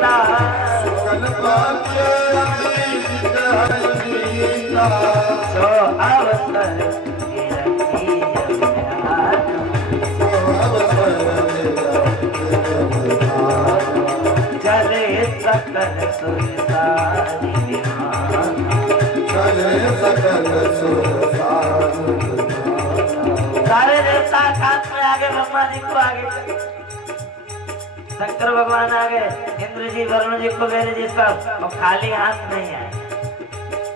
सीता सो अवसर चले सकल सुरसारी सारे देवता हाथ में आगे, ब्रह्मा जी को आगे, शंकर भगवान आगे, इंद्र जी वरुण जी कुबेर जी सब, और खाली हाथ नहीं आए,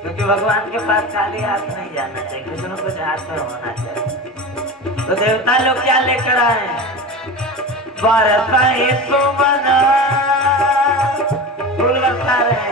क्योंकि भगवान के पास खाली हाथ नहीं जाना चाहिए, कुछ न कुछ हाथ में होना चाहिए। तो देवता लोग क्या लेकर आए? बरसा सुमन फूल बरसा रहे हैं।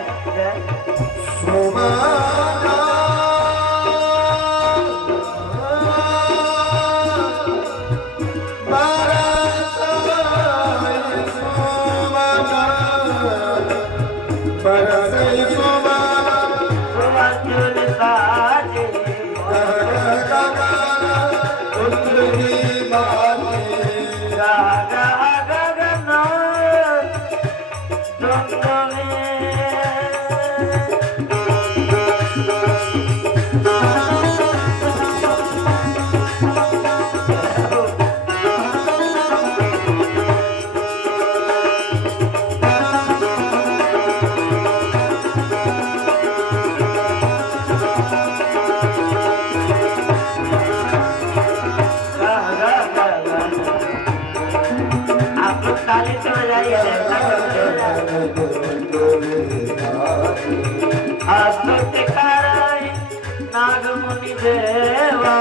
नागमुनि देवा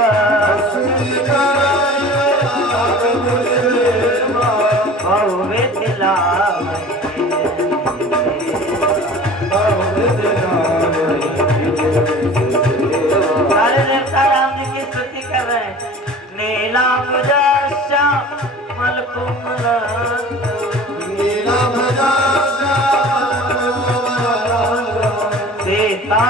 बहुवे दिलावे सारे देवता राम जी की स्तुति कर रहे हैं। नीलाभ मलकुमल सीता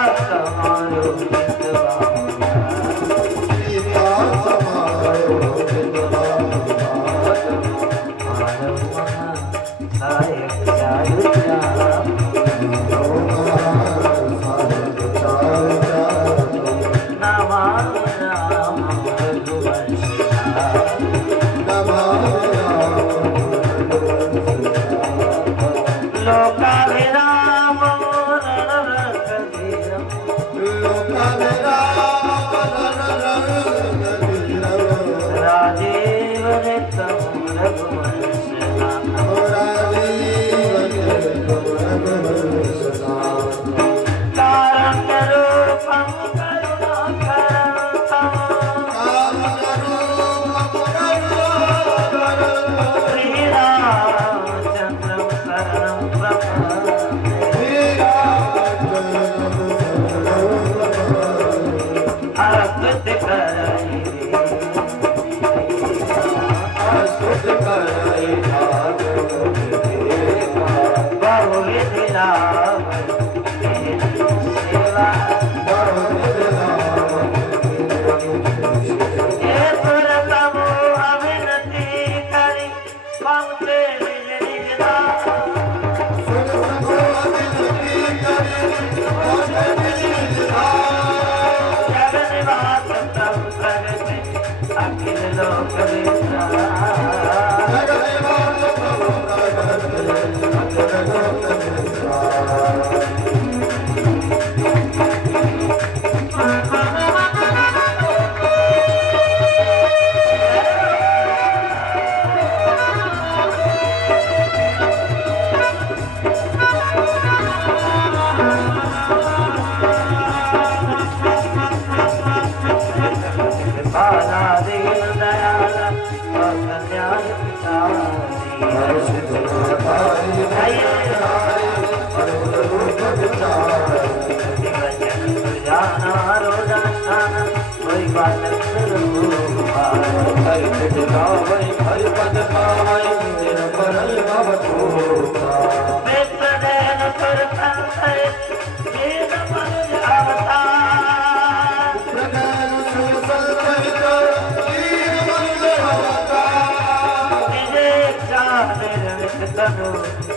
समारो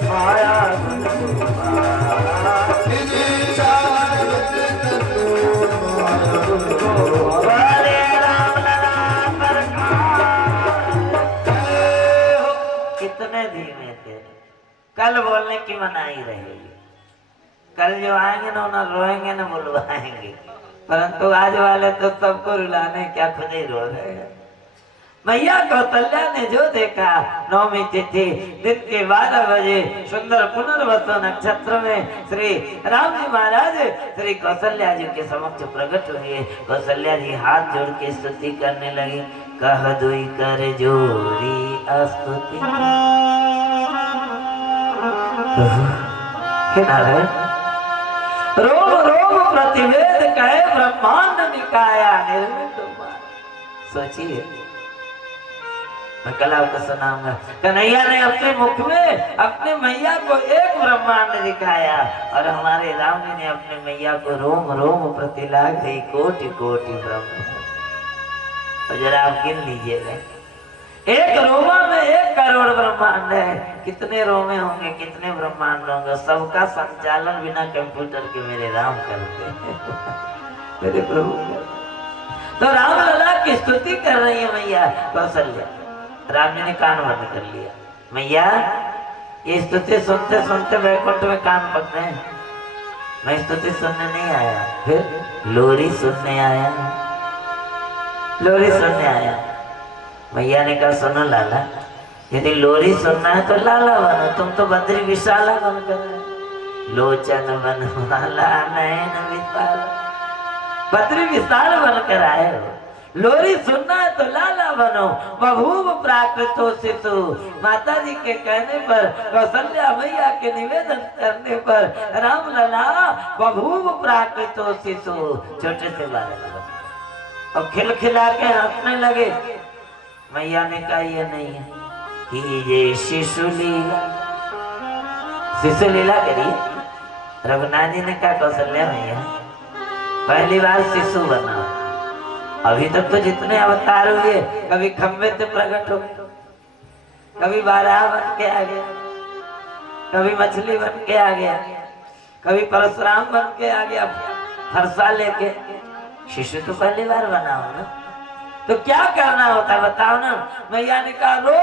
माया कितने धीमे थे। कल बोलने की मनाही रहेगी, कल जो आएंगे ना उन्हें रोएंगे ना बुलवाएंगे, परंतु आज वाले तो सबको रुलाने क्या खुद ही रो रहे हैं। मैया कौशल्या ने जो देखा, नवमी तिथि दिन के 12 बजे सुंदर पुनर्वसु नक्षत्र में श्री राम जी महाराज श्री कौशल्या जी के समक्ष प्रकट हुए। कौशल्या जी हाथ जोड़ के स्तुति करने लगी। कह दुई कर जोरी स्तुति रोम रोम प्रतिवेद कहे ब्रह्मांड निकाया निर्मित। सोचिए, मैं कल आपको सुनाऊंगा। कन्हैया ने अपने मुख में अपने मैया को एक ब्रह्मांड दिखाया और हमारे राम जी ने अपने मैया को रोम रोम प्रति लाख कोटि कोटि ब्रह्म। और जरा आप गिन लीजिएगा, एक रोमा में 1 करोड़ ब्रह्मांड है। कितने रोमे होंगे, कितने ब्रह्मांड होंगे, सबका संचालन बिना कंप्यूटर के मेरे राम करते हैं। मेरे प्रभु तो राम लला की स्तुति कर रही है मैया कौशल्या। राम जी ने कान बंद कर लिया। मैया ये स्तुति सुनते सुनते वैकुंठ में कान पकड़े हैं। मैं स्तुति सुनने नहीं आया, फिर लोरी सुनने आया, लोरी सुनने आया। मैया ने कहा सुनो लाला, यदि लोरी सुनना है तो लाला बनो, तुम तो बद्री विशाला बनकर लोचन बनवाला नयन विशाला, बद्री विशाल बनकर आए हो। लोरी सुनना है तो लाला बनो। बभूव प्राकृतो शिशु, माता जी के कहने पर, कौशल्या मैया के निवेदन करने पर राम लला बभूव प्राकृतो शिशु, छोटे से बालक और खिलखिला के हंसने लगे। मैया ने कहा ये नहीं है कि ये शिशु लीला, शिशु लीला करिए। रघुनाथ जी ने कहा कौशल्या मैया पहली बार शिशु बना, अभी तक तो जितने अवतार हुए कभी खंबे से प्रकट हो, कभी बारह बन के आ गया, कभी मछली बन के आ गया, कभी परशुराम बन के आ गया फरसा लेके। शिशु तो पहली बार बना हो ना, तो क्या करना होता बताओ ना। मैया ने कहा रो।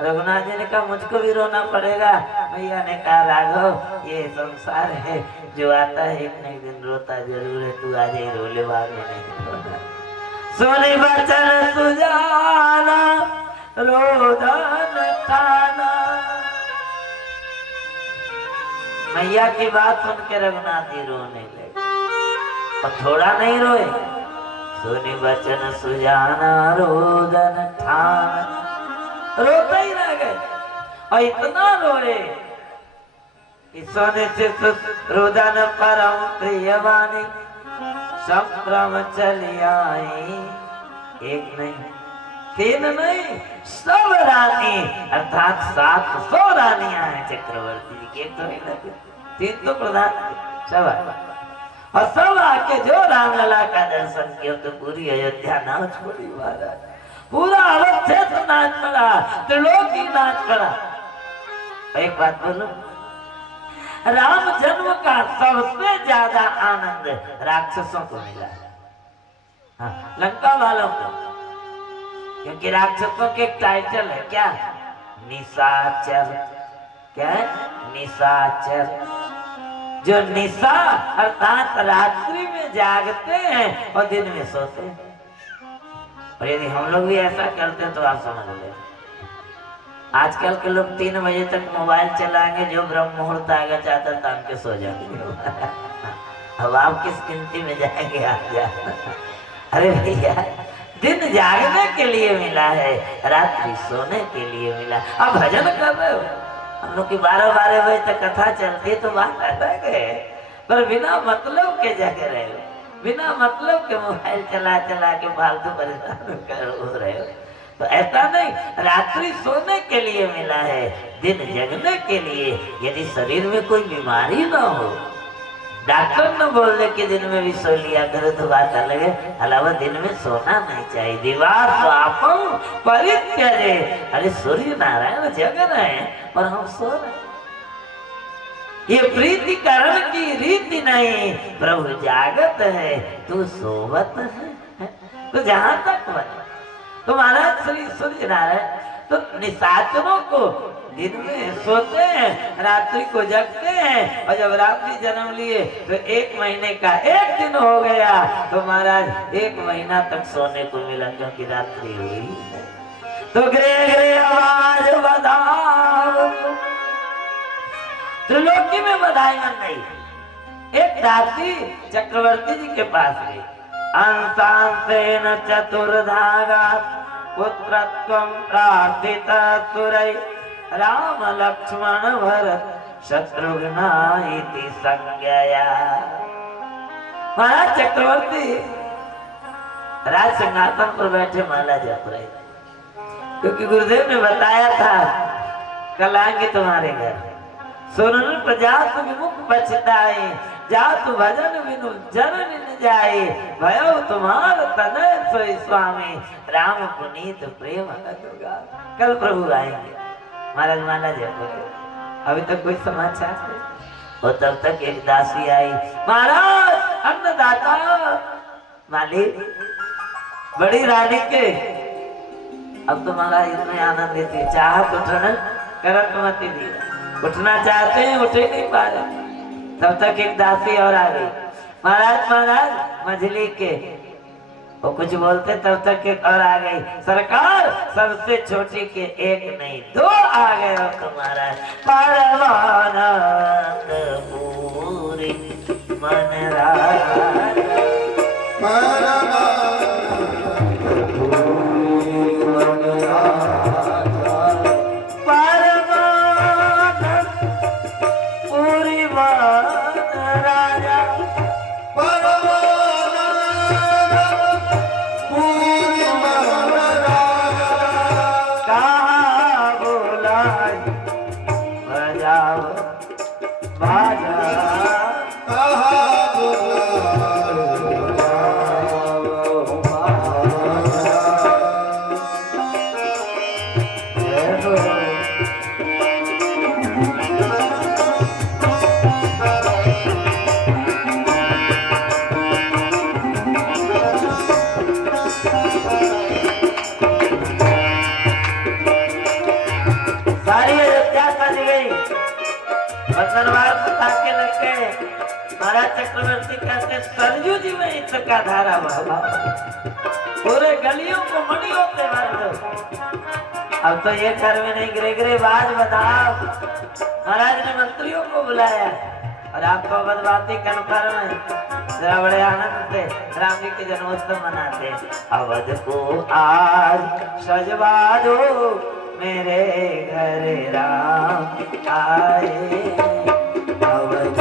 रघुनाथ जी ने कहा मुझको भी रोना पड़ेगा। मैया ने कहा राघव ये संसार है, जो आता है एक न एक दिन रोता जरूर है, तू आज ही रोले बाद में नहीं रोना। सुनी बचन सुजाना रोदन ठाना। मैया की बात सुन के रघुनाथ जी रोने लगे और थोड़ा नहीं रोए। सुनी बचन सुजाना रोदन ठाना, रोते ही रह गए और इतना रोए कि सोने से रोदन परम प्रियवानी संभ्रम चली आई। एक नहीं, 3 नहीं, सब रानी अर्थात 700 रानियां हैं चक्रवर्ती जी की। एक तो नहीं लगे, 3 तो प्रधान सब और सब आके जो रामलला का दर्शन किया तो पूरी अयोध्या नाच पड़ी महाराज, पूरा अवधेश नाच पड़ा, त्रिलोकी नाच पड़ा। एक बात बोलो, राम जन्म का सबसे ज्यादा आनंद राक्षसों को मिला, हाँ, लंका वालों को, क्योंकि राक्षसों के एक टाइटल है क्या, निशाचर। क्या है? निशाचर। जो निशा अर्थात रात्रि में जागते हैं और दिन में सोते हैं। और यदि हम लोग भी ऐसा करते हैं तो आप समझ ले, आजकल के लोग 3 बजे तक मोबाइल चलाएंगे, जो ब्रह्म मुहूर्त आएगा चाहता तान के सो जाएंगे। अब आप किस गिनती में जाएंगे आप जा। अरे भैया दिन जागने के लिए मिला है, रात्रि सोने के लिए मिला। आप भजन कर रहे हो, हम लोग की 12-12 बजे तक कथा चलती है तो बात अलग है, पर बिना मतलब के जगह रहे हो, बिना मतलब के मोबाइल चला चला के फालतू परेशान कर हो रहे हो। तो ऐसा नहीं, रात्रि सोने के लिए मिला है, दिन जगने के लिए। यदि शरीर में कोई बीमारी ना हो, डॉक्टर न बोल दे कि दिन में भी सो लिया करो तो बात अलग है, अलावा दिन में सोना नहीं चाहिए। दीवार स्वापम परित्यजे। अरे सूर्य नारायण जग रहे हैं और हम सो रहे हैं, ये प्रीति करण की रीति नहीं, प्रभु जागत है तू सोवत है। तो जहां तक बने तो महाराज श्री सूर्य नारायण तो निशाचरों को दिन में सोते हैं, रात्रि को जगते हैं, और जब रात्रि जन्म लिए तो 1 महीने का 1 दिन हो गया, तो महाराज 1 महीना तक सोने को मिला, क्योंकि रात्रि हुई। तो गृह गृह आवाज बधाओ, त्रिलोकी में बधाई मन नहीं। एक दासी चक्रवर्ती जी के पास गई, अंशांसेन चतुर्धागा पुत्रत्वं प्रार्थिता सुरै राम लक्ष्मण भरत शत्रुघ्न इति संज्ञया। महाराज चक्रवर्ती राज सिंहासन पर बैठे माला जप रहे थे, क्योंकि गुरुदेव ने बताया था कल आएंगे तुम्हारे घर। सुन प्रजात विमुख पछताए, जातु भजन विनु जनन न जाए, भयो तुम्हार तनय सोई स्वामी राम पुनीत प्रेम अगुगा। कल प्रभु आएंगे। महाराज माला जप रहे, अभी तक कोई समाचार नहीं। और तब तक एक दासी आई, महाराज अन्नदाता मालिक बड़ी रानी के अब तुम्हारा इसमें आनंद लेती, चाहत उठना करत मती दी, उठना चाहते हैं उठे नहीं पा रहे। तब तक एक दासी और आ गई, महाराज मछली के वो कुछ बोलते, तब तक एक और आ गई, सरकार सबसे छोटी के 1 नहीं 2 आ गए तुम्हारा। परमानंद पूरी मन राज, चक्रवर्ती कहते सरयू जी में इसका धारा बहा, पूरे गलियों को मड़ियों से भर दो। अब तो ये घर में नहीं, गिरे गिरे बाज बताओ। महाराज ने मंत्रियों को बुलाया और आपको अवध बाती कन्फर्म है, जरा बड़े आनंद से राम जी के जन्मोत्सव मनाते। अवध को आज सजवा दो मेरे घर राम आए, अवध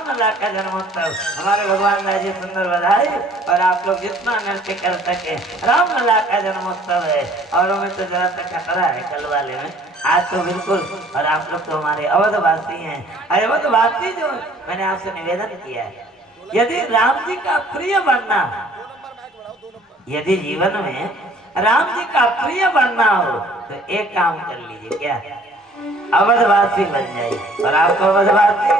रामलला का जन्मोत्सव। हमारे भगवान राजी सुंदर बधाई। और आप लोग जितना नृत्य कर सके, रामलला का जन्मोत्सव है। और हमें तो जरा सा खतरा है कल वाले में, आज तो बिल्कुल। और आप लोग तो हमारे अवधवासी हैं। अवधवासी जो मैंने आपसे निवेदन किया है, यदि राम जी का प्रिय बनना, यदि जीवन में राम जी का प्रिय बनना हो तो एक काम कर लीजिए, क्या? अवधवासी बन जाइए। और आपको अवधवासी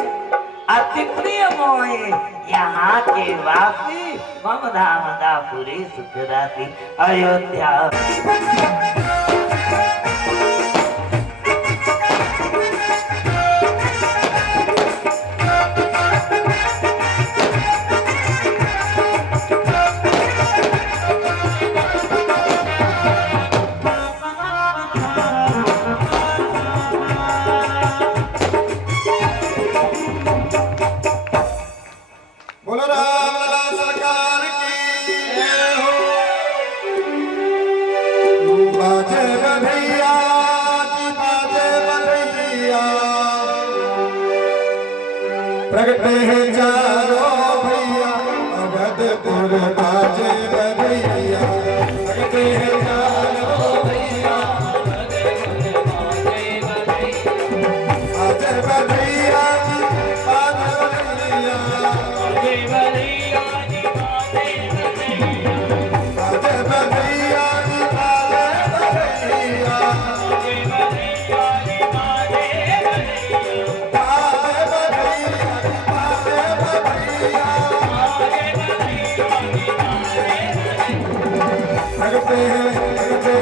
अति प्रिय मोहे यहाँ के वासी, मम धाम दापुरी सुख राति अयोध्या। प्रगटे हैं चारों भैया अवधपुर बाजे बधैया, प्रगटे हैं चारों भैया अवधपुर बाजे बधैया जी बाजे बधैया, बाजे बधैया जी बाजे बधैया, बाजे बधैया जी बाजे बधैया, बाजे बधैया जी बाजे प्रगटे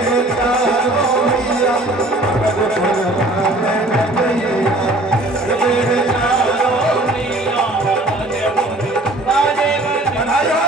हैं चारों भैया अवधपुर बाजे बधैया, प्रगटे हैं चारों भैया अवधपुर बाजे बधैया।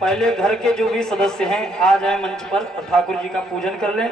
पहले घर के जो भी सदस्य हैं आ जाए मंच पर और ठाकुर जी का पूजन कर लें।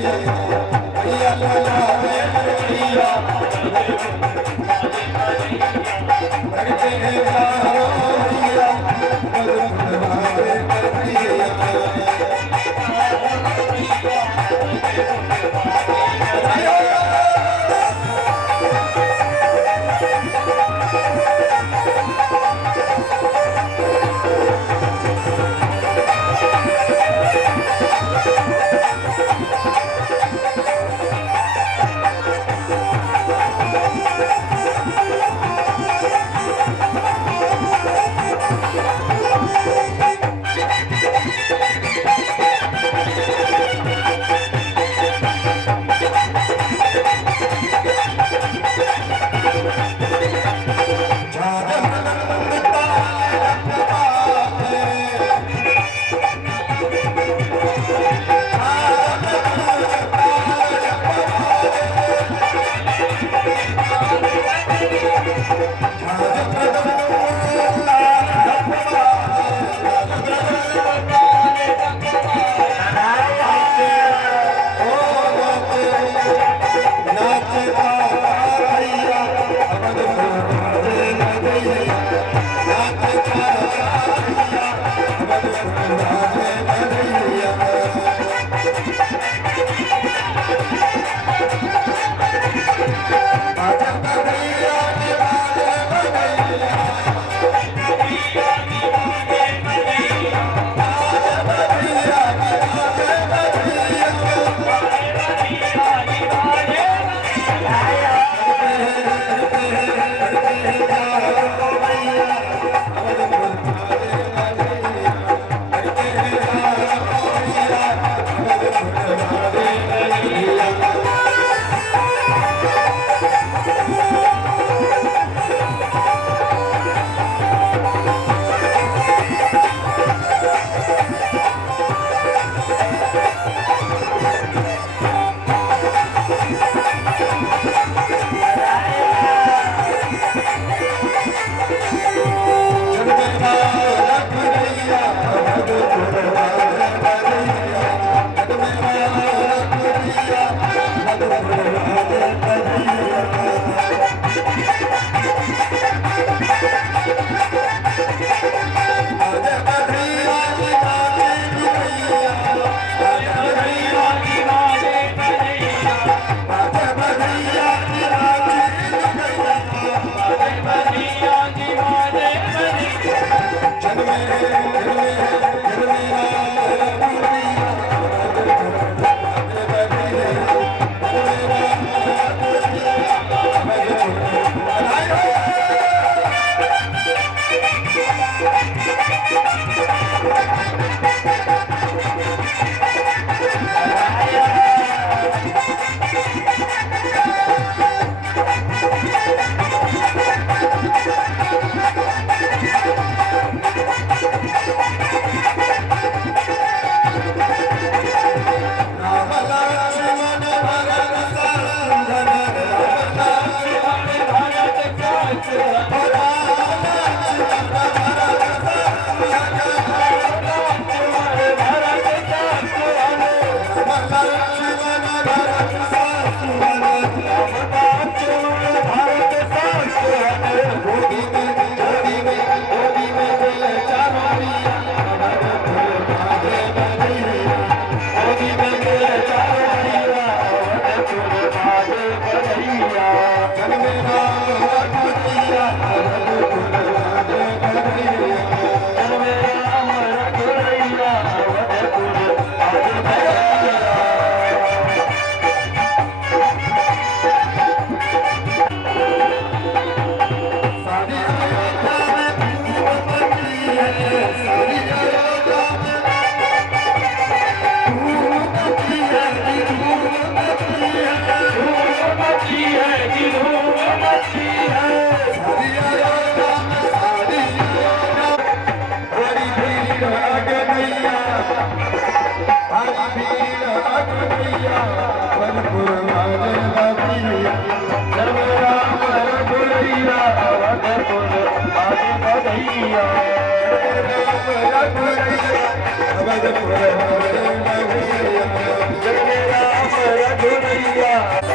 Jai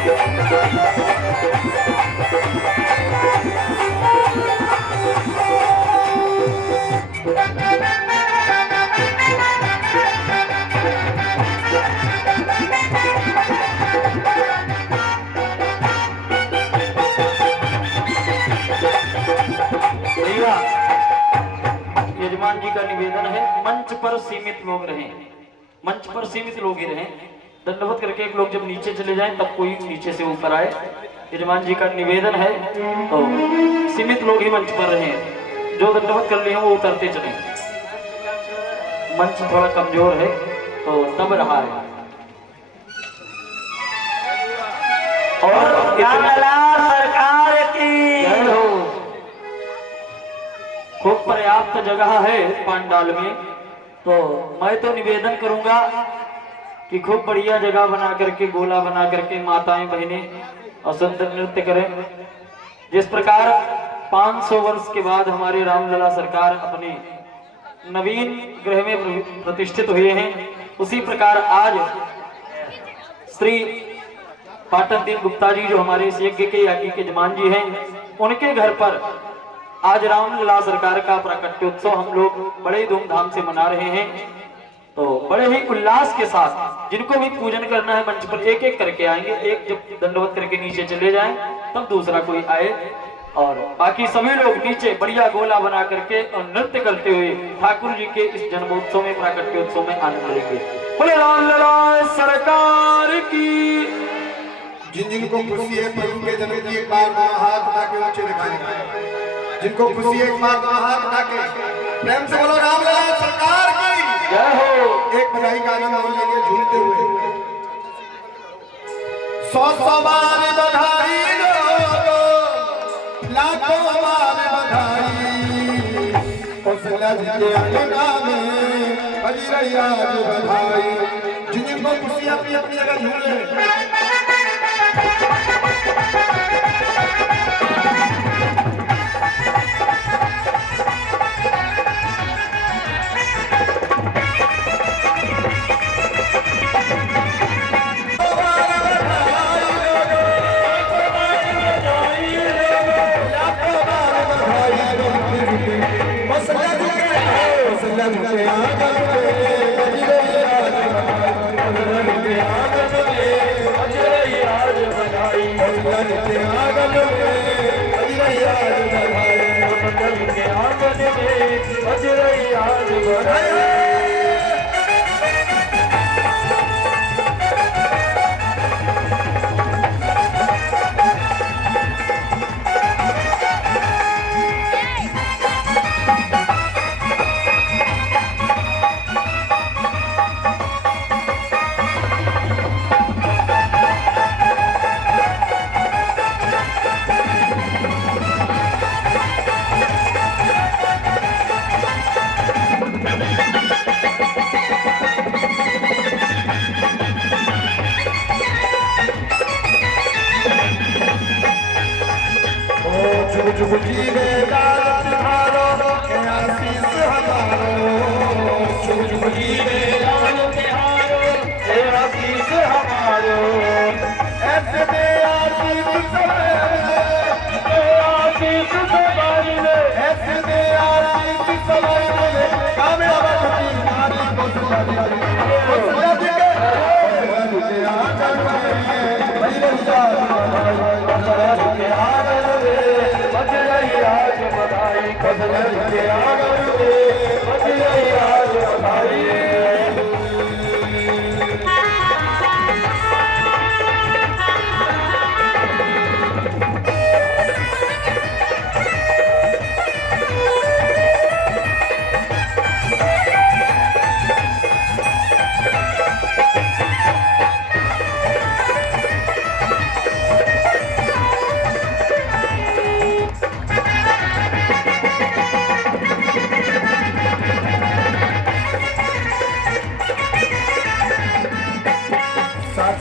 भैया यजमान जी का निवेदन है मंच पर सीमित लोग रहें, मंच पर सीमित लोग ही रहें। दंडवत करके एक लोग जब नीचे चले जाएं तब कोई नीचे से ऊपर आए। यजमान जी का निवेदन है तो सीमित लोग ही मंच पर रहें, जो दंडवत कर लिए हैं वो उतरते चले। मंच थोड़ा कमजोर है तो दब रहा है। और श्यामला सरकार की जय हो। खूब पर्याप्त जगह है पांडाल में, तो मैं तो निवेदन करूंगा कि खूब बढ़िया जगह बना करके, गोला बना करके माताएं बहनें और सुंदर नृत्य करें। जिस प्रकार 500 वर्ष के बाद हमारे रामलला सरकार अपने नवीन ग्रह में प्रतिष्ठित हुए हैं, उसी प्रकार आज श्री पाटन दीन गुप्ता जी जो हमारे इस यज्ञ के यागी के यजमान जी हैं, उनके घर पर आज रामलला सरकार का प्राकट्योत्सव हम लोग बड़े धूमधाम से मना रहे हैं। तो बड़े ही उल्लास के साथ जिनको भी पूजन करना है मंच पर एक एक करके आएंगे। एक जब दंडवत करके नीचे चले जाएं तब दूसरा कोई आए, और बाकी सभी लोग नीचे बढ़िया गोला बना करके और नृत्य करते हुए ठाकुर जी के इस जन्मोत्सव में, प्राकट्योत्सव में आनंद लेंगे। बोले रामलला सरकार की। जिन जिनको खुशी है प्रभु के जन्म की एक बार हाथ उठा के ऊंचे दिखाएंगे। जिनको खुशी है एक बार हाथ उठा के प्रेम से बोलो रामलला सरकार की जय हो। एक बधाई का आनंद और लेंगे झूमते हुए। 100 बार बधाई लोगो, लाखों बार बधाई। कौशल्या जी के अंगना में बजी रही आज बधाई। जिन जिनको खुशी अपनी अपनी जगह झूमे। जुग जीवे लाल तिहारो के आशीष हमारो। जुग जीवे लाल तिहारो के आशीष हमारो। ऐसे दे आशीष सबले, ऐसे दे आशीष सबले। कामयाब छठी नारी को सुधारी। कौशल्या जी के आंगन में बज रही आज बधाई। कौशल्या जी के आंगन में बज रही आज बधाई।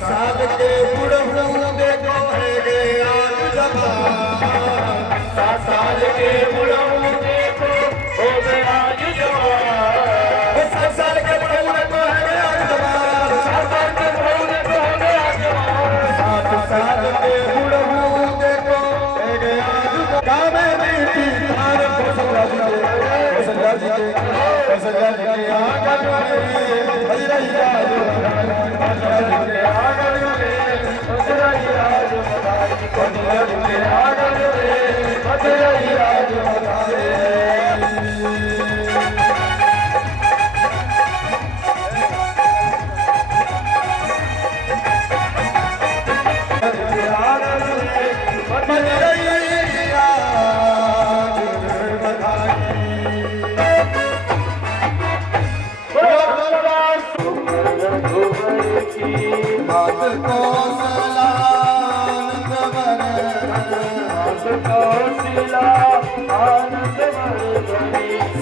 साल के बुढ़ऊ देखो है गे आज जवान। 7 साल के बुढ़ऊ देखो हो गए आज जवान। 7 साल के बुढ़ऊ देखो है गे आज जवान। 7 साल के बुढ़ऊ देखो हो गए आज जवान। 7 साल कौशल्या जी के आंगन में हजरैया जो बधाई कौशल्या जी के आंगन में हजरैया जो बधाई कौशल्या जी के आंगन में हजरैया जो बधाई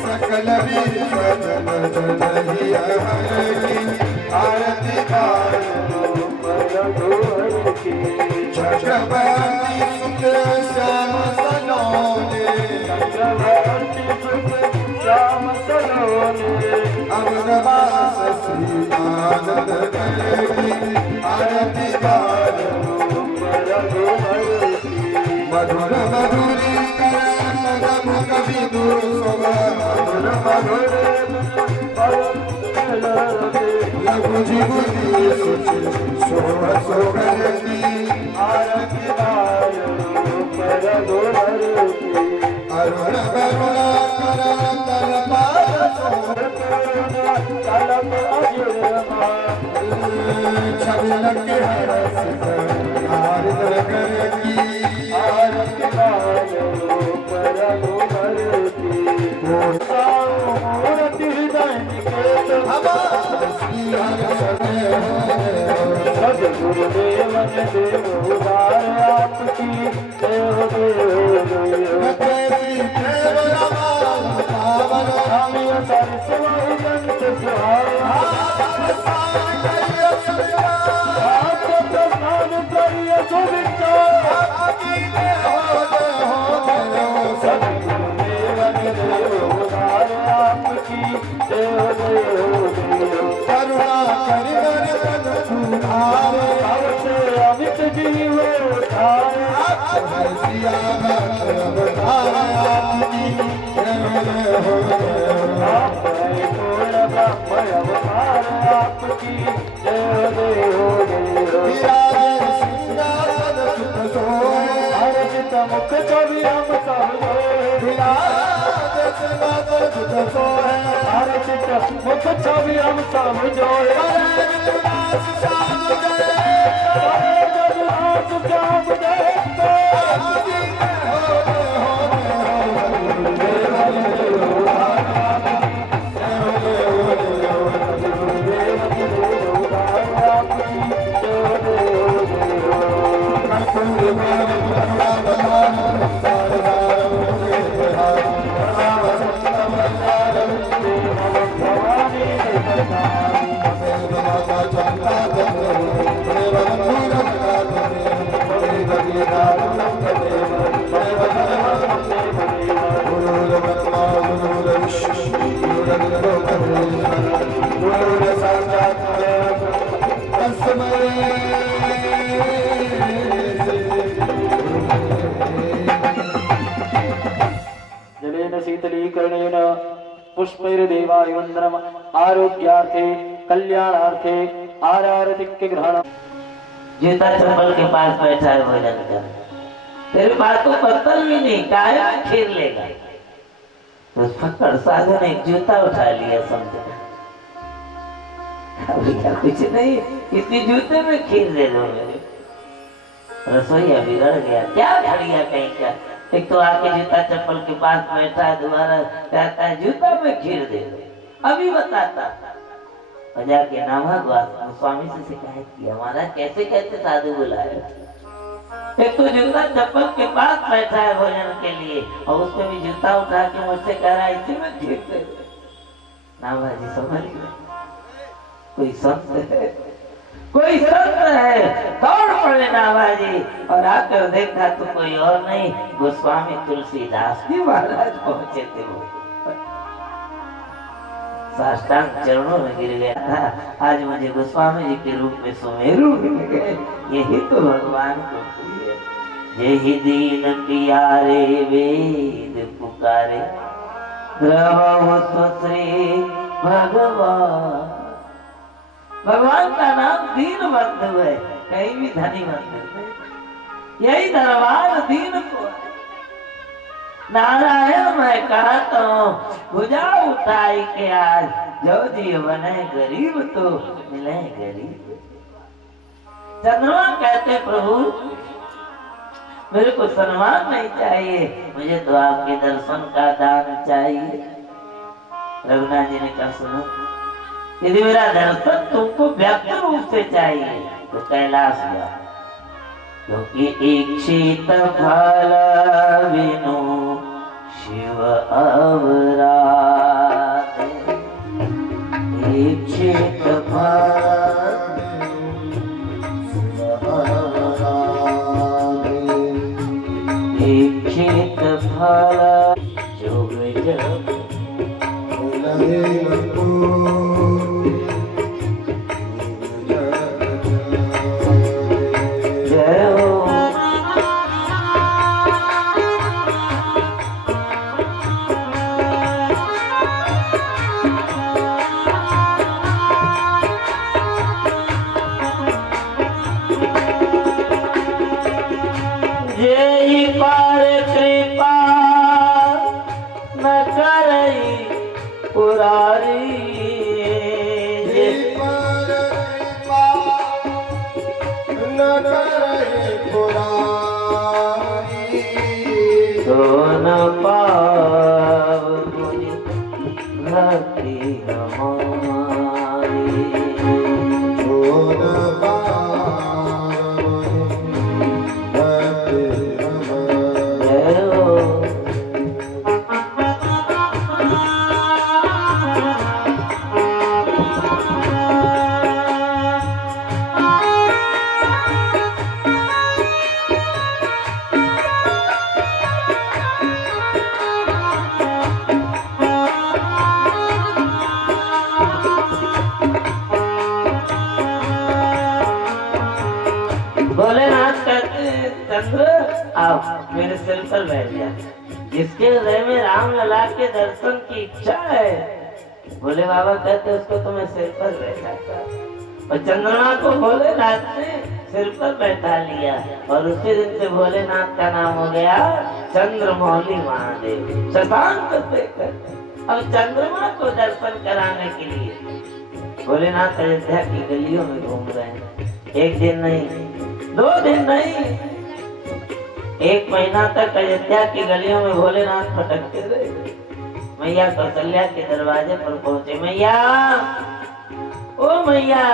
सकल वीर आरती चक्रवर्ती सुख श्याम सलोने अमरवास श्री आनंद करेगी आरती मधुर मधुरी करम कवि मधुर मधुर लघु जीवनी सोह सोहरती आरती अरुण करुणा कर तल छबिल के हरसित नारद करती आरती सदगुरुदेव देव उदार आपकी देव अमित जीव मुख कवि हम मुख छवि हम सब जो जलेन शीतलीकरणेन पुष्पैर्देवाय वन्दनम् आरोग्यार्थे कल्याणार्थे आरारतिक्य ग्रहण। जूता चप्पल के पास बैठा है भोजन कर, तेरे पास तो पत्तल भी नहीं, काया खीर लेगा। तो उस पर साधन एक जूता उठा लिया, समझे अभी क्या कुछ नहीं, इतनी जूते में खीर दे दो मेरे। रसोईया बिगड़ गया, क्या बढ़िया कहीं क्या। एक तो आके जूता चप्पल के पास बैठा है, दोबारा कहता है जूता में खीर दे दो। अभी बताता और जाके नामा स्वामी से शिकायत किया, हमारा कैसे कैसे साधु बुलाए। एक तो जूता चप्पल के पास बैठा है भोजन के लिए, और उसमें भी जूता उठा के मुझसे कह रहा है इसी में खीर दे दो। नामा जी समझ गए, कोई संत है, कोई संत है। दौड़ पड़े नाभाजी और आकर देखा तो कोई और नहीं, गोस्वामी तुलसीदास जी महाराज पहुंचे थे। वो साष्टांग चरणों में गिर गया था। आज मुझे गोस्वामी जी के रूप में सुमेरु मिल गए, यही तो भगवान को प्रिय। जय दीन प्यारे वेद पुकारे, रहो तो श्री भगवान। भगवान का नाम दीन बंधु है, कहीं भी धनी बंधु नहीं। यही दरबार दीन को है। नारायण मैं कहता हूँ भुजा उठाई के आज, जो जी बने गरीब तो मिले गरीब। चंद्रमा कहते प्रभु मेरे को सम्मान नहीं चाहिए, मुझे तो आपके दर्शन का दान चाहिए। रघुनाथ जी ने कहा सुनो, यदि मेरा दर्शन तुमको व्यक्त रूप से चाहिए तो कैलाश जाओ, क्योंकि इच्छित फल बिनु शिव अवराध। इच्छित फल इच्छित फल जोग जब जय हो। जेहि पर कृपा न करई पुरारी, तो न पाव मुनि भक्ति हमारी। जय हो। भोलेनाथ कहते हैं चंद्र आप मेरे सिर पर बैठ जाए। जिसके हृदय में राम लला के दर्शन की इच्छा है, भोले बाबा कहते उसको तो मैं सिर पर बैठाता। और चंद्रमा को भोलेनाथ ने सिर पर बैठा लिया और उसी दिन से भोलेनाथ का नाम हो गया चंद्रमौली महादेव, शशांक शेखर। और चंद्रमा को दर्शन कराने के लिए भोलेनाथ अयोध्या की गलियों में घूम रहे हैं। एक दिन नहीं, 2 दिन नहीं, 1 महीना तक अयोध्या की गलियों में भोलेनाथ भटकते रहे। मैया कौशल्या के दरवाजे पर पहुंचे। मैया, ओ मैया।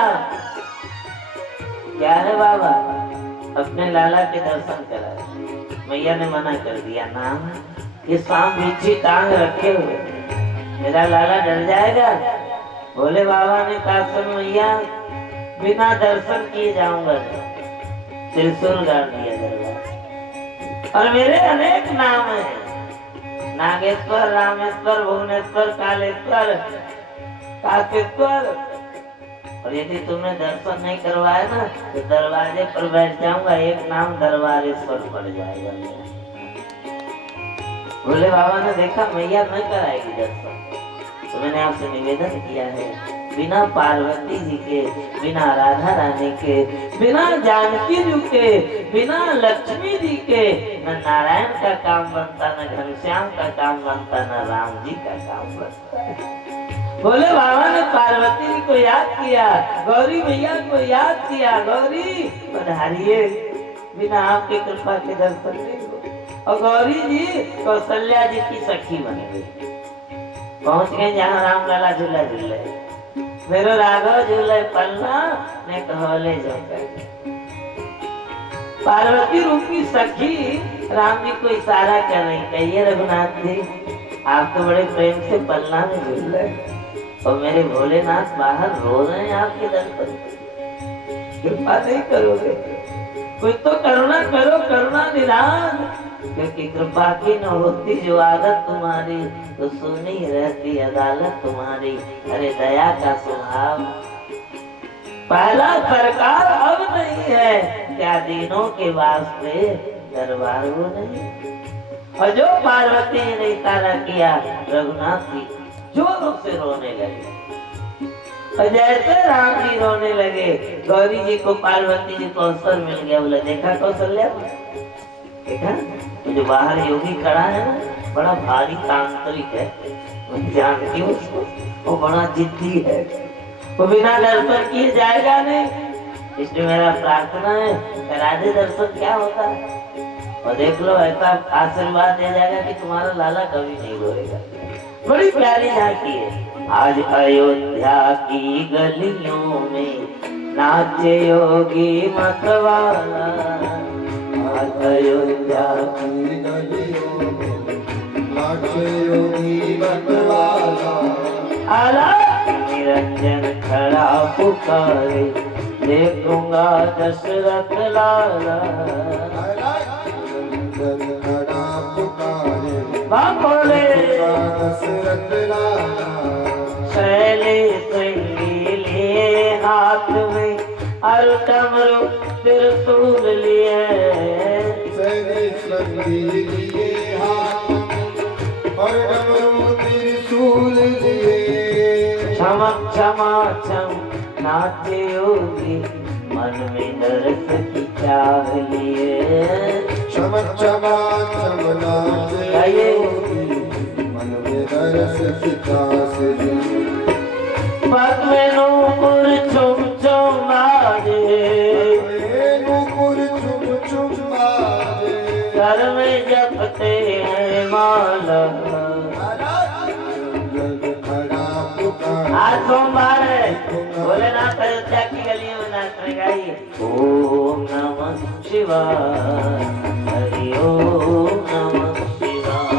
क्या है बाबा? अपने लाला के दर्शन कराए। मैया ने मना कर दिया, नाम ये शाम बिच्छी टांग रखे हुए, मेरा लाला डर जाएगा। भोले बाबा ने कहा सुन मैया, बिना दर्शन किए जाऊंगा। त्रिशूल गाड़ दिया दरबार। और मेरे अनेक नाम हैं, नागेश्वर, रामेश्वर, भुवनेश्वर, कालेश्वर, काशेश्वर। और यदि तुमने दर्शन नहीं करवाया ना तो दरवाजे पर बैठ जाऊंगा, एक नाम दरबारेश्वर पड़ जाएगा मेरा। भोले बाबा ने देखा मैया नहीं कराएगी दर्शन, तो मैंने आपसे निवेदन किया है, बिना पार्वती जी के, बिना राधा रानी के, बिना जानकी जी के, बिना लक्ष्मी जी के न नारायण का काम बनता, न घनश्याम का काम बनता, न राम जी का काम बनता। भोले बाबा ने पार्वती जी को याद किया, गौरी मैया को याद किया, गौरी पधारिए, बिना आपकी कृपा के दर्शन नहीं हो। और गौरी जी कौशल्या जी की सखी बन गई। पहुंच गए जहाँ राम लला झूला झूले, मेरो राघव झूले पन्ना ने कहले जाकर। पार्वती रूपी सखी राम जी को इशारा कर रही, कहिए रघुनाथ जी आप तो बड़े प्रेम से पन्ना में झूल रहे और मेरे भोलेनाथ बाहर रो रहे हैं आपके दर्शन। कृपा नहीं करोगे? कुछ तो करुणा करो, करुणा निधान, क्योंकि कृपा की न होती जो आदत तुम्हारी, तो सुनी रहती अदालत तुम्हारी। अरे दया का स्वभाव पहला सरकार अब नहीं है, क्या दीनों के वास्ते दरबार वो नहीं। और जो पार्वती जी ने इशारा किया रघुनाथ जी जोरों से रोने लगे। और जैसे राम जी रोने लगे गौरी जी को पार्वती जी को अवसर मिल गया। बोला देखा कौशल्या, देखा तो जो बाहर योगी खड़ा है ना बड़ा भारी तांत्रिक है, मैं जानती हूँ उसको, वो बड़ा जिद्दी है, वो बिना दर्शन किए जाएगा नहीं। इसलिए मेरा प्रार्थना है करा दे दर्शन, क्या होता है। और देख लो ऐसा आशीर्वाद दे जाएगा कि तुम्हारा लाला कभी नहीं रोएगा। बड़ी प्यारी झांकी है। आज अयोध्या की गलियों में नाचे योगी मतवाला, आज अयोध्या की गलियों में नाचे योगी मतवाला। आला निरंजन खड़ा पुकारे देखूंगा दशरथ लाला। निरंजन खड़ा पुकारे बोले दशरथ लाला। शैले लिए हाथ में और डमरू त्रिशूल लिए, शैले लिए हाथ और डमरू त्रिशूल लिए। क्षमा क्षमा क्षम नाचे योगी मन में दर्श की चाह लिए। क्षमा क्षमा क्षम नाचे योगी मन में दर्श की चाह लिए। पग में नूपुर चुम चुम बाजे, नूपुर चुम चुम बाजे। घर में जपते हैं माला। आज सोमवार है, भोलेनाथ अयोध्या की गलियों में नाचने गाइए। ओम नमः शिवाय, हरि ओम नमः शिवाय,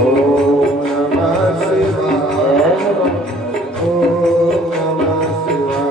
ओम नमः शिवाय, ओम नमः शिवाय।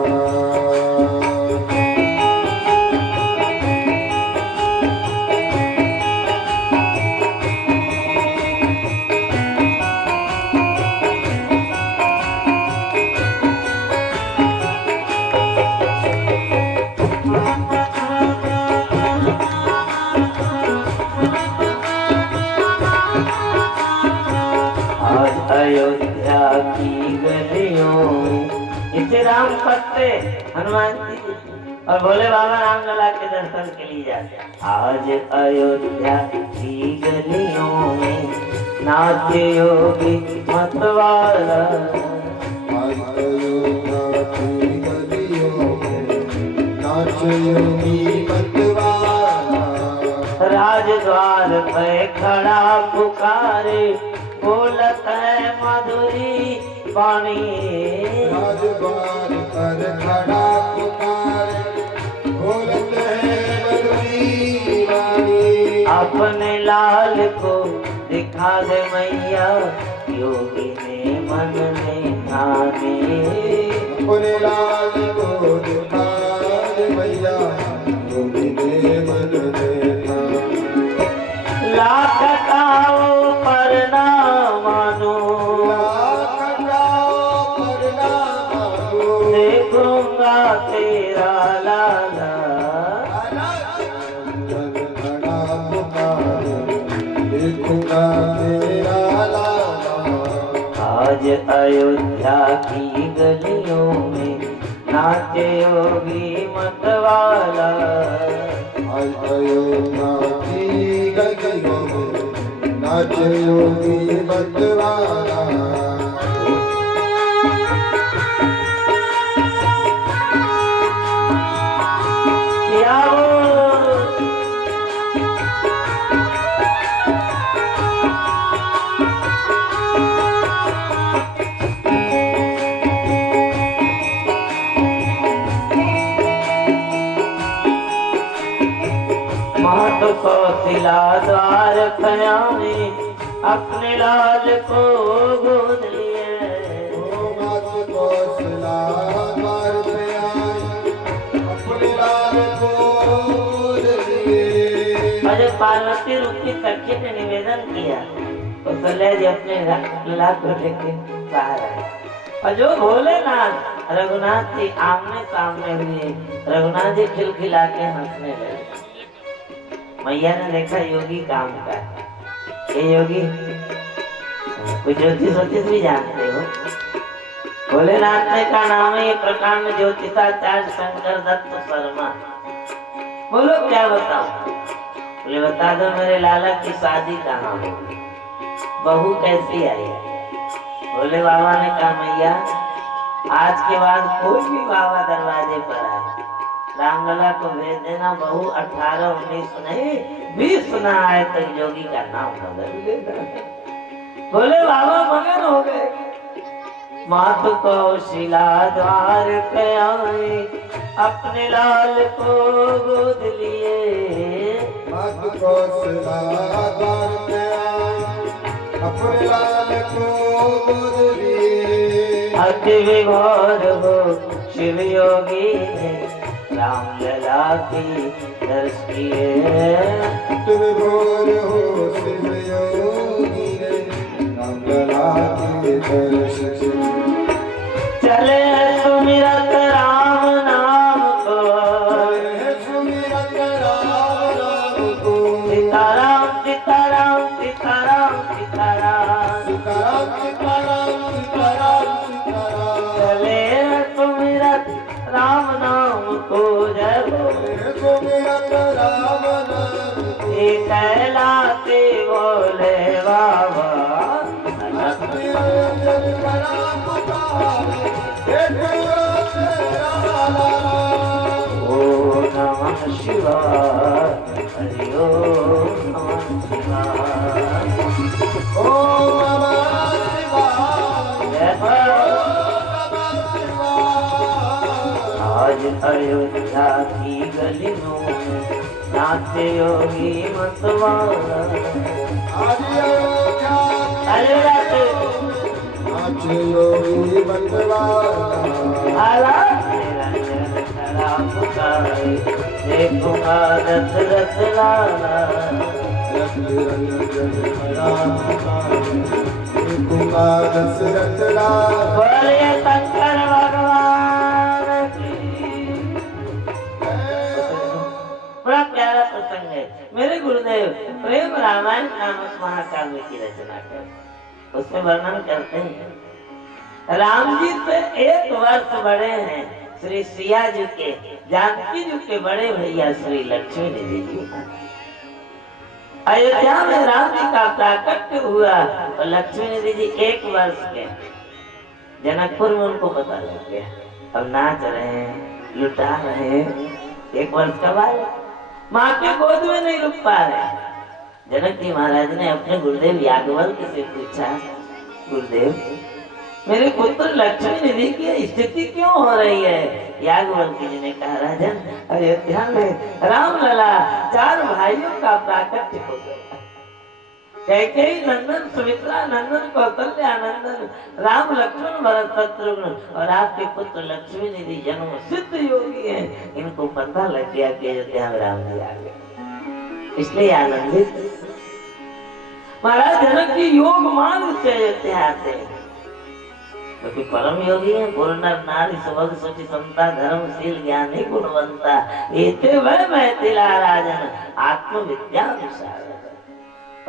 अयोध्या की गलियों में इसे राम पत्ते हनुमान जी और भोले बाबा राम लला के दर्शन के लिए जाते। आज अयोध्या की गलियों में नाचे योगी मतवाला। आज अयोध्या की गलियों में नाचे योगी मतवाला। राजद्वार पे खड़ा पुकारे बोलत है मधुरी वाणी। राजद्वार पर खड़ा पुकारे बोलत है मधुरी वाणी। अपने लाल को दिखा दे मैया योगी ने मन में ठाने। अपने लाल को दिखा दे मैया योगी ने मन में ठाने। लाख काओ पर ना मानो, देखूंगा तेरा लाला। देखूंगा तेरा लाला। आज अयोध्या की गलियों में नाचे योगी मतवाला। आज अयोध्या की गलियों में नाचे योगी मतवाला। कौशिला द्वार खया में अपने लाल को गोद लिए। कौशिला द्वार खया अपने लाल को गोद लिए। और जब पार्वती रूप की सखी ने निवेदन किया तो कौशल्या जी अपने लाल को लेके बाहर आए। और जो भोलेनाथ रघुनाथ जी आमने सामने हुए, रघुनाथ जी खिलखिला के हंसने लगे। मैया ने देखा योगी काम का ये योगी कुछ ज्योतिष वोतिष भी जानते हो? भोलेनाथ ने का नाम है ये प्रकांड ज्योतिषाचार्य शंकर दत्त शर्मा। बोलो क्या बताओ? बोले बता दो मेरे लाला की शादी कहाँ होगी, बहू कैसी आई? बोले बाबा ने कहा मैया आज के बाद कोई भी बाबा दरवाजे पर आए रामलला को भेज देना, बहू 18 19 नहीं 20 ना आए तो योगी का नाम बदल देना। बोले बाबा मगन हो गए। मातु कौशिला द्वार पे आई अपने लाल को गोद लिए। मातु कौशिला द्वार पे आई अपने लाल को गोद लिए। अति विभोर हो शिव योगी ने रामलला की दर्श किए। अति विभोर हो शिव योगी ने रामलला की दर्श किए। चले सुमिरत राम नाम को, चले सुमिरत राम नाम को। सीताराम सीताराम सीताराम सीताराम सीताराम सीताराम सीताराम सीताराम। चले सुमिरत राम नाम को जय हो। चले सुमिरत राम नाम को। ये कहलाते बोले बाबा निरंजन करा पुकारे, एक तेरा नाम। ओ नमः शिवाय हरि ओम नमः शिवाय। ओम नमः शिवाय। जय हो। नमः शिवाय। आज अयोध्या की गलियों में नाचे योगी मतवाला। आज अयोध्या अरे रात नाच योगी मतवाला। आला निरंजन करा पुकारे देखूंगा दशरथ लाला। निरंजन करा पुकारे देखूंगा दशरथ लाला। बोलिए शंकर भगवान की। बड़ा प्यारा प्रसंग है। मेरे गुरुदेव प्रेम रामायण नामक महाकाव्य की रचना कर उसमें वर्णन करते हैं राम जी से 1 वर्ष बड़े हैं श्री सिया जी के, जानकी जी के बड़े भैया श्री लक्ष्मी निधि जी। अयोध्या में राम जी का प्राकट्य हुआ और लक्ष्मी निधि जी 1 वर्ष के। जनकपुर में उनको पता लग गया, अब नाच रहे हैं लुटा रहे हैं। 1 वर्ष का बाद माँ के गोद में नहीं रुक पा रहे। जनक जी महाराज ने अपने गुरुदेव याज्ञवल्क्य से पूछा गुरुदेव मेरे पुत्र लक्ष्मी निधि की स्थिति क्यों हो रही है? याज्ञवल्क्य जी ने कहा राजन अयोध्या में रामलला 4 भाइयों का प्राकट्य हो गया। कैकेयी नंदन सुमित्रा नंदन कौशल्या नंदन राम लक्ष्मण भरत शत्रुघ्न और आपके पुत्र लक्ष्मी निधि जन्म सिद्ध योगी हैं। इनको पता लग गया कि अयोध्या में राम जी आ गए, इसलिए आनंदित। महाराज जनक जी योग मार्ग से अयोध्या आते हैं क्योंकि परम योगी है। पूर्ण नारी सुभग सुचि समता धर्मशील ज्ञानी गुणवंता एते वह मैथिला राजन आत्मविद्या विशारद।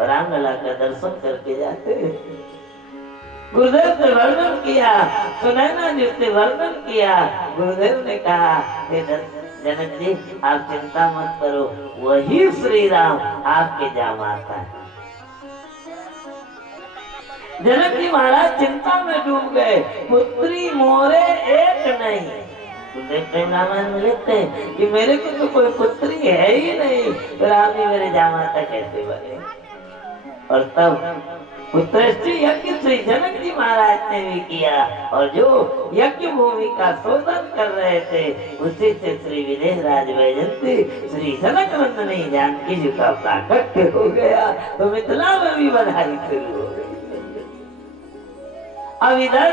रामलला का दर्शन करके जाते हैं। गुरुदेव से वर्णन किया, सुनैना जी से वर्णन किया। गुरुदेव ने कहा हे जनक जी आप चिंता मत करो, वही श्री राम आपके जामाता है। जनक जी महाराज चिंता में डूब गए। पुत्री मोरे एक नहीं। गुरुदेव प्रेम रामायण में लिखते हैं कि मेरे को तो कोई पुत्री है ही नहीं, तो राम जी मेरे जामाता कैसे बने? और तब पुत्रश्री यज्ञ श्री जनक जी महाराज ने भी किया और जो यज्ञ भूमि का शोधन कर रहे थे उसी से श्री विदेह राज वैजयंती श्री जनक नंदनी जानकी जी का प्राकट्य हो गया। तो मिथिला में भी बधाई शुरू हो गई। अब इधर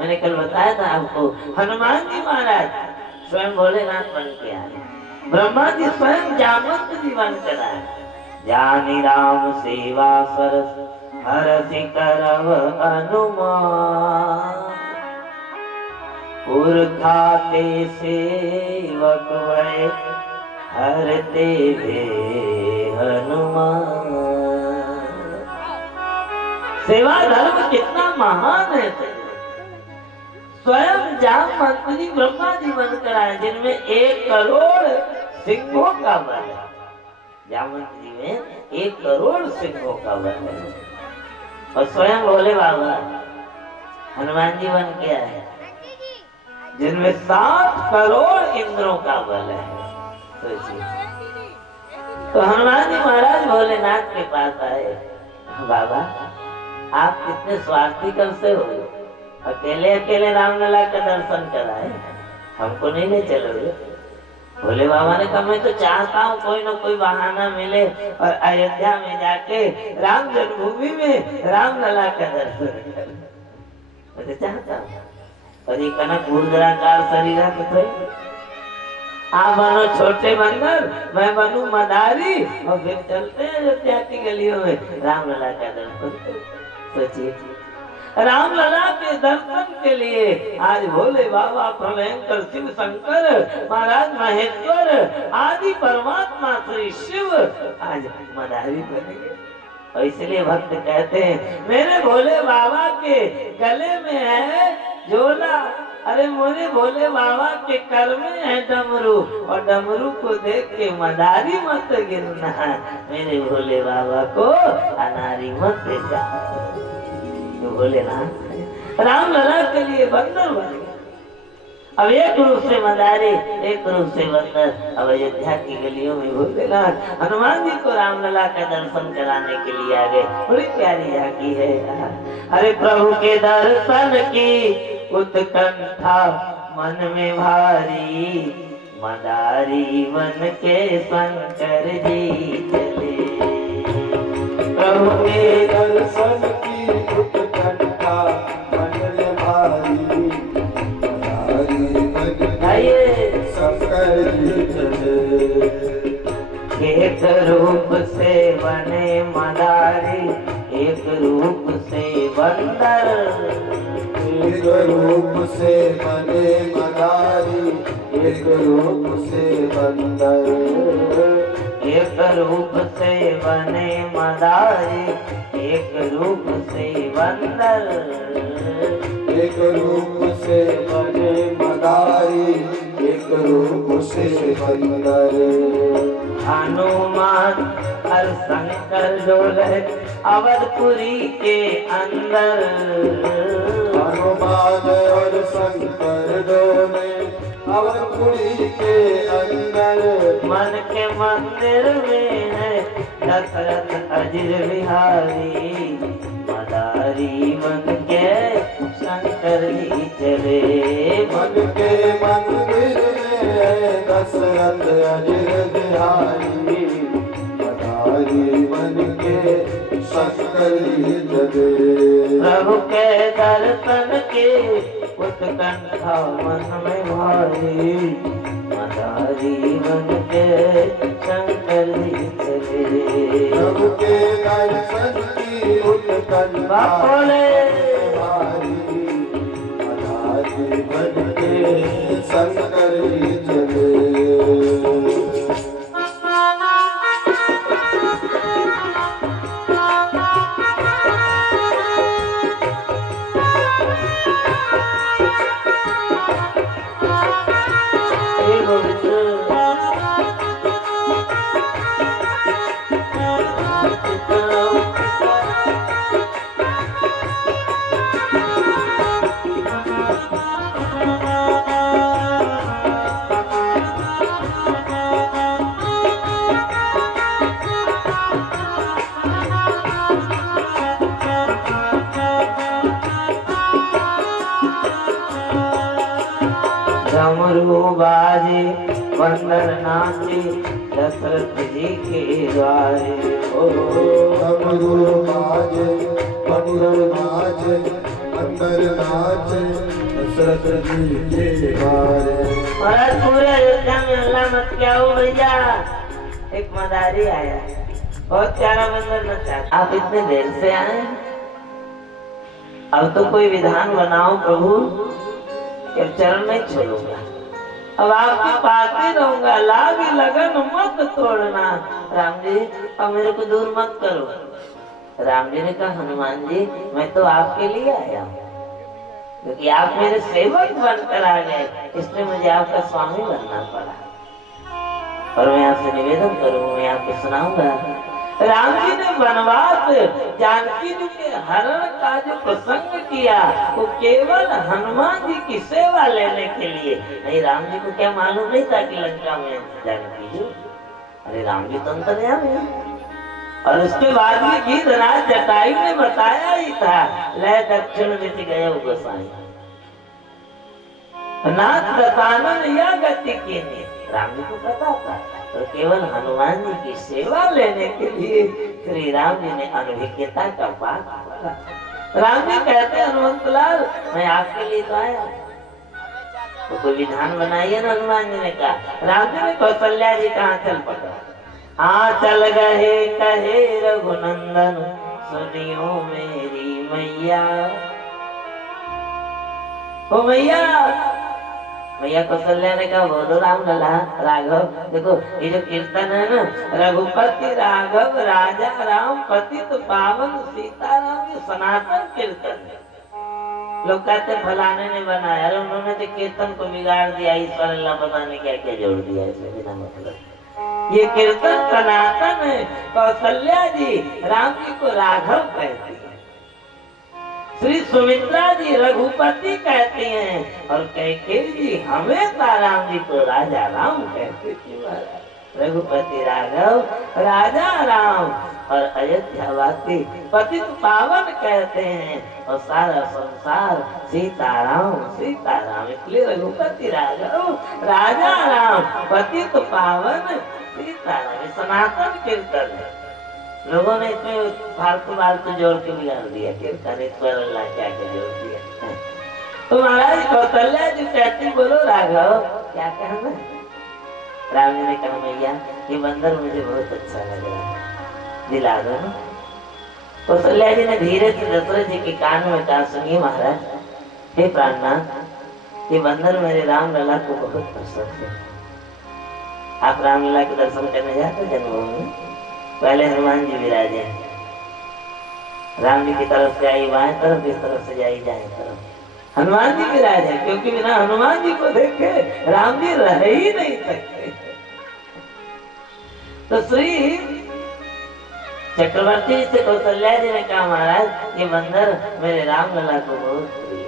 मैंने कल बताया था आपको हनुमान जी महाराज स्वयं भोलेनाथ बन के आए, ब्रह्मा जी स्वयं जामवंत जी बन कर आए। जानी राम सेवा सरस हरसि करव अनुमान, पुरखाते सेवक भय हरते वे हनुमान। सेवा धर्म कितना महान है। स्वयं जामवंती ब्रह्मा जी बनकर आए, जिनमें 1 करोड़ सिंहों का बल है। जामवंत जी में 1 करोड़ सिंहों का बल है। और स्वयं भोले बाबा हनुमान जी बन के आए, जिनमें 7 करोड़ इंद्रों का बल है। तो हनुमान जी महाराज भोलेनाथ के पास आए, बाबा आप कितने स्वार्थी कब से हो, अकेले अकेले रामलला का दर्शन कराए, हमको नहीं ले चलोगे? भोले बाबा ने कहा मैं तो चाहता हूँ कोई ना कोई बहाना मिले और अयोध्या में जाके राम जन्मभूमि में रामलला का दर्शन करूं, मैं तो चाहता हूँ। और ये कनक भूर्दराकार शरीर है, आप बनो छोटे बंदर, मैं बनूं मदारी, और फिर चलते हैं अयोध्या की गलियों में रामलला का दर्शन। सोचिए, रामलला के दर्शन के लिए आज भोले बाबा, प्रलयंकर शिव शंकर, महाराज महेश्वर आदि परमात्मा श्री शिव आज मदारी बनेंगे। और इसलिए भक्त कहते हैं मेरे भोले बाबा के गले में है झोला, अरे मोरे भोले बाबा के कर में है डमरू, और डमरू को देख के मदारी मत गिरना, मेरे भोले बाबा को अनारी मत जा। तो बोले ना रामलला के लिए बंदर बन गया। अब एक रूप से मदारी, एक रूप से बंदर। अब अयोध्या की गलियों में भोलेनाथ हनुमान जी को रामलला का दर्शन कराने के लिए आ गए। बड़ी प्यारी झांकी है। अरे प्रभु के दर्शन की उत्कंठा मन में भारी, मदारी बन के शंकर जी चले। प्रभु के दर्शन की उत्कंठा मन में भारी, मदारी बन शंकर जी चले। एक रूप से बने मदारी, एक रूप से बंदर, एक रूप से बने मदारी, एक रूप से बंदर। एक रूप से बने मदारी, एक रूप से बंदर। एक रूप से बने मदारी, एक रूप से बंदर। हनुमान हर शंकर डोले अवधपुरी के अंदर। हनुमान और शंकर डोले अवधपुरी के अंदर। मन के मंदिर में है दशरथ अजिर बिहारी, मदारी बन के शंकर जी चले। मन के मंदिर में दशरथ अजिर बिहारी, मदारी बन के शंकर जी चले। प्रभु के दर्शन के उत्कंठा मन में भारी, मदारी बन के शंकर जी चले। प्रभु के दर्शन की उत्कंठा भारी, मदारी बन के शंकर जी चले। डमरू बाजे बंदर नाचे दशरथ जी के द्वारे। ओ डमरू बाजे बंदर नाचे, बंदर नाचे दशरथ जी के द्वारे। महाराज पूरे अयोध्या में हल्ला मत क्या हो भैया, एक मदारी आया, बहुत प्यारा बंदर नचा। आप इतने देर से आए, अब तो कोई विधान बनाओ प्रभु, चरण नहीं छोड़ूंगा। अब आपके पास ही रहूंगा, लाग लगन मत तोड़ना। राम जी अब मेरे को दूर मत करो। राम जी ने कहा हनुमान जी मैं तो आपके लिए आया हूँ, क्योंकि आप मेरे सेवक बनकर आ गए, इसलिए मुझे आपका स्वामी बनना पड़ा। और मैं आपसे निवेदन करूँ, मैं आपको सुनाऊंगा। राम जी ने वनवास जानकी जी के हरण का जो प्रसंग किया वो केवल हनुमान जी की सेवा लेने के लिए नहीं। राम जी को क्या मालूम नहीं था कि लंका में जानकी जी, अरे राम जी तो अंतर्यामी है। और उसके बाद में गीधराज जटायु ने बताया ही था, लय दक्षिण नीति गए गोसाई नाथ दतानन या गति की नहीं। राम जी को पता था, तो केवल हनुमान जी की सेवा लेने के लिए श्री राम जी ने अनभिज्ञता का पाठ पढ़ा। राम जी कहते हनुमंतलाल मैं आपके लिए तो आया, तो कोई विधान बनाइए ना। हनुमान जी ने कहा। राम जी ने कौशल्या जी कहाँ चल पड़ा। हाँ चल गए कहे रघुनंदन सुनियो मेरी मैया। ओ मैया, भैया कौशल्या ने कहा बोलो राम लला राघव। देखो ये जो कीर्तन है ना, रघुपति राघव राजा राम पतित पावन सीताराम, ये सनातन कीर्तन है। लोग कहते फलाने ने बनाया, अरे उन्होंने तो कीर्तन को बिगाड़ दिया, ईश्वर अल्लाह पता नहीं क्या क्या जोड़ दिया इसमें बिना मतलब। ये कीर्तन सनातन है। कौशल्या जी राम जी को राघव कहती है, श्री सुमित्रा जी रघुपति कहती हैं, और कैकेयी जी हमेशा राम जी को राजा राम कहती थी। रघुपति राघव राजा राम और अयोध्यावासी पतित पावन कहते हैं, और सारा संसार सीताराम सीताराम, इसलिए रघुपति राघव राजा राम पतित पावन सीताराम। सनातन कीर्तन है। लोगों ने इसमें फालतू जोड़ के बिगाड़ दिया कीर्तन, ईश्वर अल्लाह क्या क्या जोड़ दिया। तो महाराज कौशल्या जी कहती बोलो राघव क्या कहना। राम जी ने कहा मैया ये बंदर मुझे बहुत अच्छा लग रहा है, दिला दो ना। कौशल्या जी ने धीरे से दशरथ जी के कान में कहा सुनिए महाराज, हे प्राणनाथ ये बंदर मेरे राम लला को बहुत पसंद है। आप राम लला के दर्शन करने जाते जन्मभूमि में, पहले हनुमान जी विराजे, राम जी की तरफ से आई बाएं तरफ, इस तरफ से जाई दाएं तरफ। हनुमान जी विराजे, क्योंकि बिना हनुमान जी को देखे राम जी रह ही नहीं सकते। तो श्री चक्रवर्ती से कौशल्या जी ने कहा महाराज ये बंदर मेरे राम लला को बहुत प्रिय,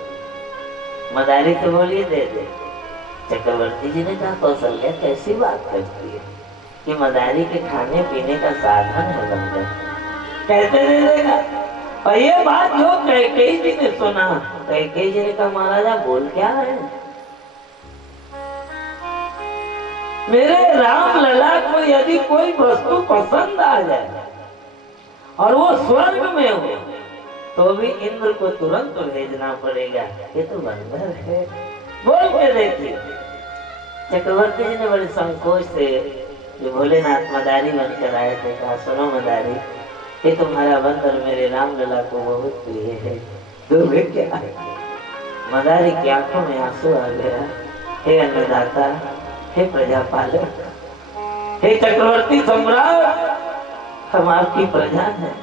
मदारी से बोलिए दे दे। चक्रवर्ती जी ने कहा कौशल्या कैसी बात करती है कि मदारी के खाने पीने का साधन है बंदर, कैसे दे देगा। और ये बात जो कैकेयी जी ने सुना, कैकेयी जी ने कहा महाराजा बोल क्या है, मेरे राम लला को यदि कोई वस्तु पसंद आ जाए और वो स्वर्ग में हो तो भी इंद्र को तुरंत भेजना पड़ेगा, ये तो बंदर है। बोल के देखिए। चक्रवर्ती जी ने बड़े संकोच से जो भोलेनाथ मदारी बनकर आए थे कहा सुनो मदारी ये तुम्हारा बंदर मेरे राम लला को बहुत प्रिय है, दोगे क्या। मदारी की आंखों में आंसू आ गया। हे अन्नदाता, हे प्रजापालक, हे चक्रवर्ती सम्राट, हम आपकी प्रजा हैं,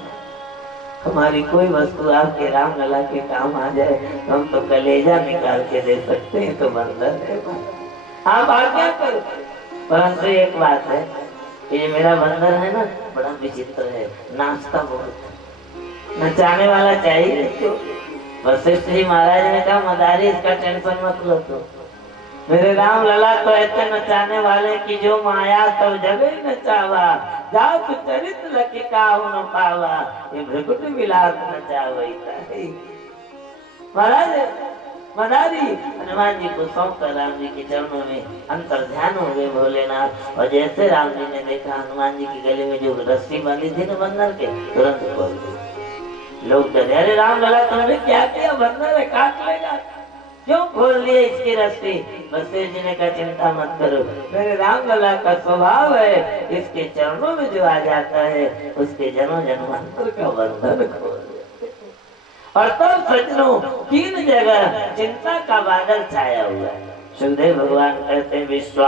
हमारी कोई वस्तु आपके राम लला के काम आ जाए हम तो कलेजा निकाल के दे सकते हैं, तो बंदर है आप आज्ञा करो। परंतु एक बात है, ये मेरा बंदर है ना बड़ा विचित्र है, नाचता बहुत, नचाने वाला चाहिए। तो वशिष्ठ जी महाराज ने कहा मदारी इसका टेंशन मत लो, तो मेरे राम लला तो ऐसे नचाने वाले की जो माया तब जगह नचावा, जात चरित लकिका न पावा, ये भृकुट विलास नचावैता है। महाराज मदारी हनुमान जी को सौंप कर राम जी के चरणों में अंतर ध्यान हो गए भोलेनाथ। और जैसे राम जी ने देखा हनुमान जी के गले में जो रस्सी बांधी थी ना बंदर के, तुरंत खोल दी। लोग डरे, अरे राम लला तुमने क्या किया, बंदर है काट लेगा, क्यों खोल दिया इसकी रस्सी। वशिष्ठ जी ने कहा चिंता मत करो, मेरे राम लला का स्वभाव है इसके चरणों में जो आ जाता है उसके जन्म जन्मांतर का बंधन खोल। और तब सज्जनों 3 जगह चिंता का बादल छाया हुआ है। सुखदेव भगवान कहते विश्वामित्राध्वरीन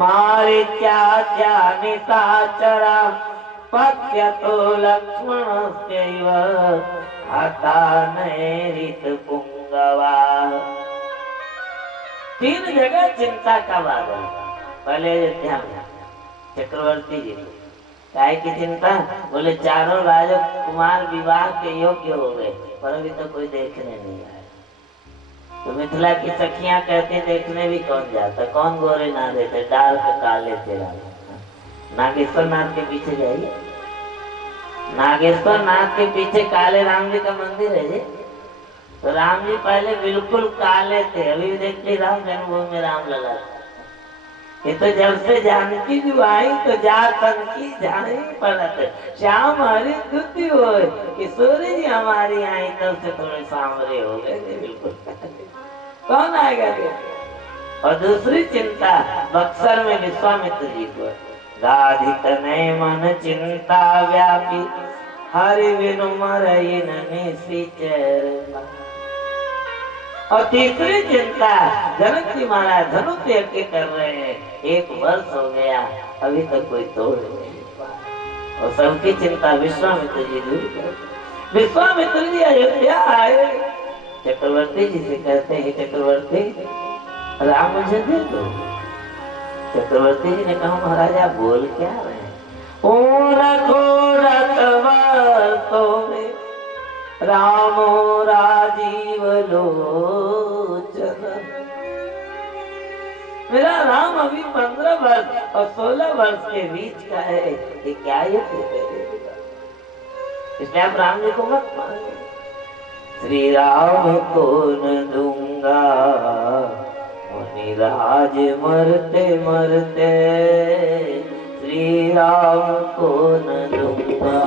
मारीत्याद्यानिशाचरा पत्यतो लक्ष्मणस्यैव हता नैरितपुंगवा। 3 जगह चिंता का बादल। पहले अयोध्या में चक्रवर्ती जी काय की चिंता, बोले चारों राजकुमार विवाह के योग्य हो गए पर अभी तो कोई देखने नहीं आया। तो मिथिला की सखियां कहते देखने भी कौन जाता, कौन गोरे ना देते, डार्क काले तेरा। नागेश्वर नाथ के पीछे जाइए, नागेश्वर नाथ के पीछे काले राम जी का मंदिर है जी। तो राम जी पहले बिल्कुल काले थे, अभी देखते राम जन्मभूमि में राम लगा। ये तो जब से जानकी जो आई तो जातन की जाने पड़त, श्याम हरि दुति हो किशोरी जी हमारी आई तब से थोड़े सांवरे हो गए थे बिल्कुल। कौन आएगा थे? और दूसरी चिंता बक्सर में विश्वामित्र जी को, राधिक ने मन चिंता व्यापी हरि बिनु मरइन निशिचर। और तीसरी चिंता जनक जी महाराज धनुष यज्ञ कर रहे हैं, 1 वर्ष हो गया अभी तक कोई तोड़ नहीं पाया। और सबकी चिंता विश्वामित्र जी दूर कर। विश्वामित्र जी अयोध्या आए, चक्रवर्ती जी से कहते हैं चक्रवर्ती राम मुझे दे दो। चक्रवर्ती जी ने कहा महाराज आप बोल क्या रहे हैं? ओ रखो रतवर्षों में रामो राजीव लोचन। मेरा राम अभी 15 वर्ष और 16 वर्ष के बीच का है, ये क्या ये इसलिए आप राम जी को मत मांगे। श्री राम को न दूंगा मुनिराज मरते मरते, श्री राम को न दूंगा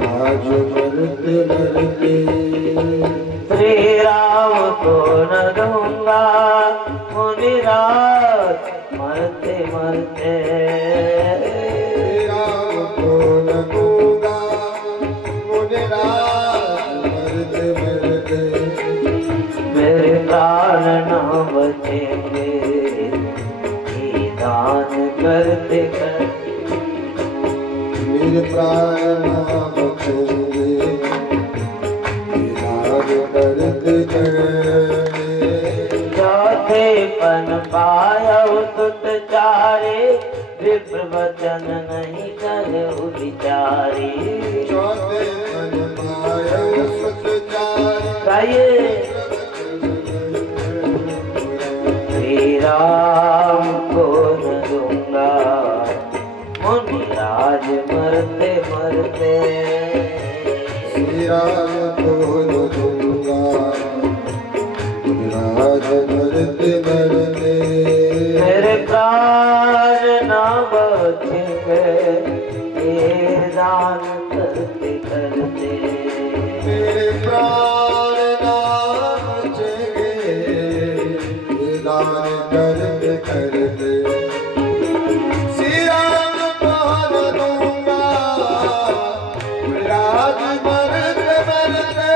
राज मरते मरते, श्री राम को न दूंगा मुनिराज मरते मरते, राम को न दूंगा मुनिराज मरते मरते। मेरे प्राण न बचेंगे ये दान करते करते, मेरे प्राण बचेंगे दान करते करते। चौथे पन पाया तुत चारे, विप्र वचन नहीं करे विचारी। चौथे पन पाया तुत चारे, श्री राम को न दूंगा मुनिराज मरते मरते, श्री राम को न दूंगा मुनिराज मरते मरते। मेरे प्राण न बचेंगे ये दान करते करते, मेरे प्राण ना बचेंगे ये दान करते करते। श्री राम को न दूंगा मुनिराज मरते मरते,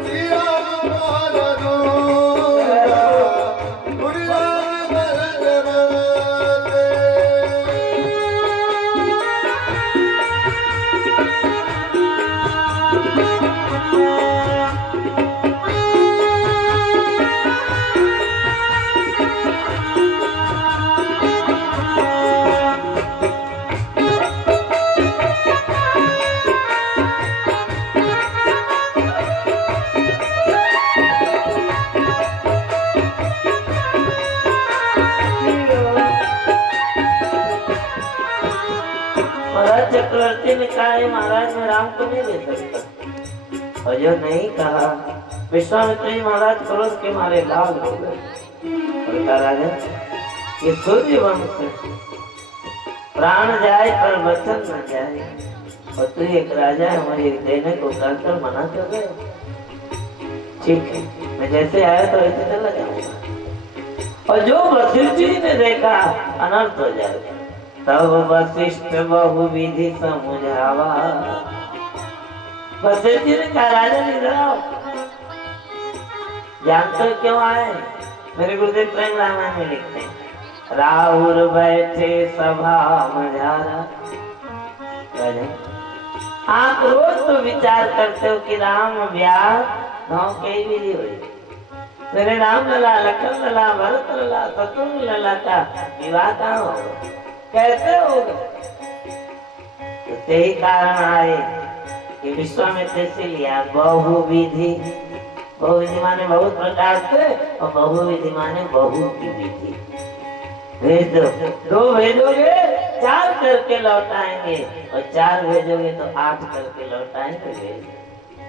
श्री राम को न दूंगा मुनिराज मरते मरते। महाराज चक्रवर्ती ने कहा है महाराज मैं राम को नहीं ले सकता, और जो नहीं कहा विश्वामित्र जी महाराज क्रोध के मारे लाल हो गए। और कहा राजा ये सूर्य वंश है, प्राण जाए पर वचन न जाए, और तू एक राजा है मुझे देने को कहकर मना कर गए। ठीक है मैं जैसे आया तो वैसे चला जाऊंगा, और जो वशिष्ठ जी ने देखा अनर्थ हो जाएगा। तब वशिष्ठ बहुविधि समझावा, वशिष्ठ जी ने कहा राजन इधर आओ, जानते हो क्यों आए? मेरे गुरुदेव प्रेम रामायण में लिखते हैं, राहुल बैठे सभा मझारा। आप रोज तो विचार करते हो कि राम ब्याह गाँव के विधि हुई, मेरे राम लला, लखन लला, भरत लला, शत्रुघ्न लला का विवाह कहाँ होगा, कैसे होगा? तो यही कारण आए कि विश्वामित्र से लिया बहुविधि। बहुविधि माने बहुत प्रकार से, और बहुविधि माने बहु की विधि। भेज दो, 2 भेजोगे 4 करके लौटाएंगे, और 4 भेजोगे तो 8 करके लौटाएंगे।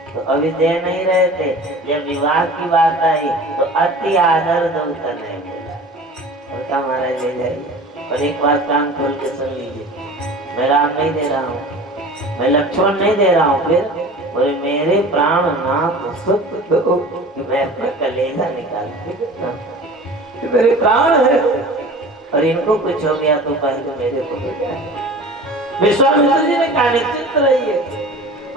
तो अभी दे नहीं रहे थे, जब विवाह की बात आई तो अति आदर दो नहीं बोला, और क्या महाराज ले जाइए। और एक बात कान खोल के सुन लीजिए, मैं राम नहीं दे रहा हूँ, मैं लक्ष्मण नहीं दे रहा हूँ, फिर बोले मेरे प्राण नाथ सुख दो कि मैं अपना कलेजा निकाल के, मेरे प्राण है, और इनको कुछ हो गया तो पहले मेरे को हो गया। विश्वामित्र जी ने कहा निश्चिंत रहिए,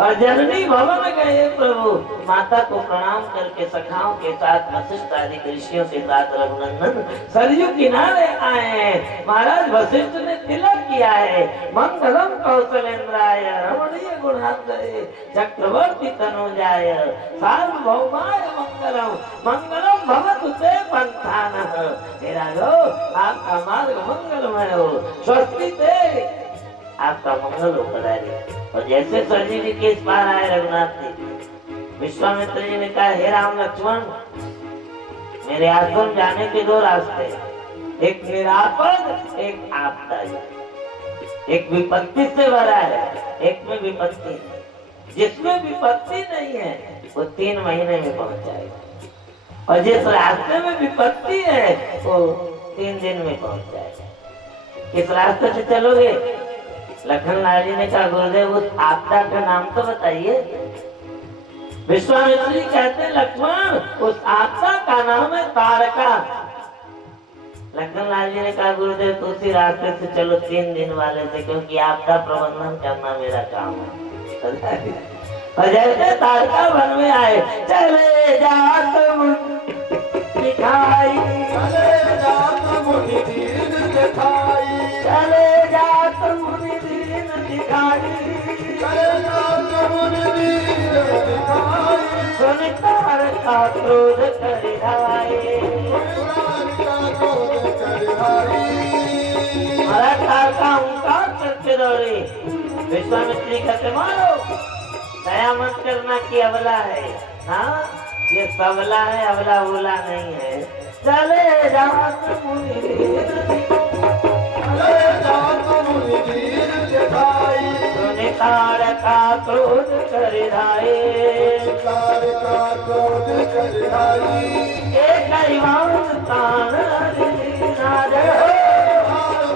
और जननी भवन गए प्रभु, माता को प्रणाम करके सखाओं के साथ वशिष्ठ आदि ऋषियों के साथ रघुनंदन सरयू किनारे आए हैं। महाराज वशिष्ठ ने तिलक किया है, मंगलम कौशलेंद्राय रमणीय गुणांतरे चक्रवर्ती तनुजाय सार्वभौमाय मंगलम, मंगलम भवतु ते पंथानः। मेरा लो आपका मार्ग मंगलमय हो, स्वस्ति ते आपका मंगल हो पधारे। और जैसे सरजी जी के इस पार आए रघुनाथ जी, विश्वामित्र जी ने कहा हे राम लक्ष्मण, मेरे आश्रम जाने के 2 रास्ते, एक निरापद एक आपदा, एक विपत्ति से भरा है, एक में विपत्ति है। जिसमें विपत्ति नहीं है वो 3 महीने में पहुंच जाएगा, और जिस रास्ते में विपत्ति है वो 3 दिन में पहुंच जाएगा। किस रास्ते से चलोगे? लखन लाल जी ने कहा गुरुदेव उस आपदा का नाम तो बताइए। विश्वामित्र जी कहते हैं लक्ष्मण उस आपदा का नाम है तारका। लखन लाल जी ने कहा गुरुदेव तो उसी रास्ते से चलो 3 दिन वाले से, क्योंकि आपदा प्रबंधन करना मेरा काम है। और जैसे तारका वन में आए, चले जात दिखाई, चले जात मुनि दीन दिखाई, चले जात मुनि दीन दिखाई, चले जात मुनि दीन दिखाई, सुन तारका क्रोध करिधाए। हमारा तारका ओंकार करके दौड़े। विश्वामित्र जी कहते मारो, दया मत करना कि अबला है। हाँ ये सबला है, अबला बोला नहीं है। चले जात मुनि दीन दिखाई, सुन तारका क्रोध करिधाए। तारका क्रोध करिधाई, एक दैवांश तान हरिनाद,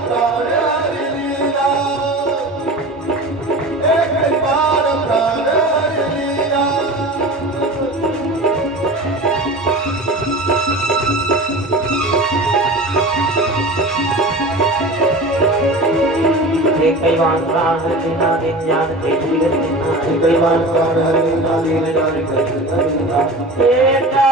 प्राण हरि लीला, एक बार प्राण हरि लीला। कैवान प्राण हरिना दिन जानते जीवन दिना, कैवान प्राण हरिना दिन जानते जीवन दिना, कैवान प्राण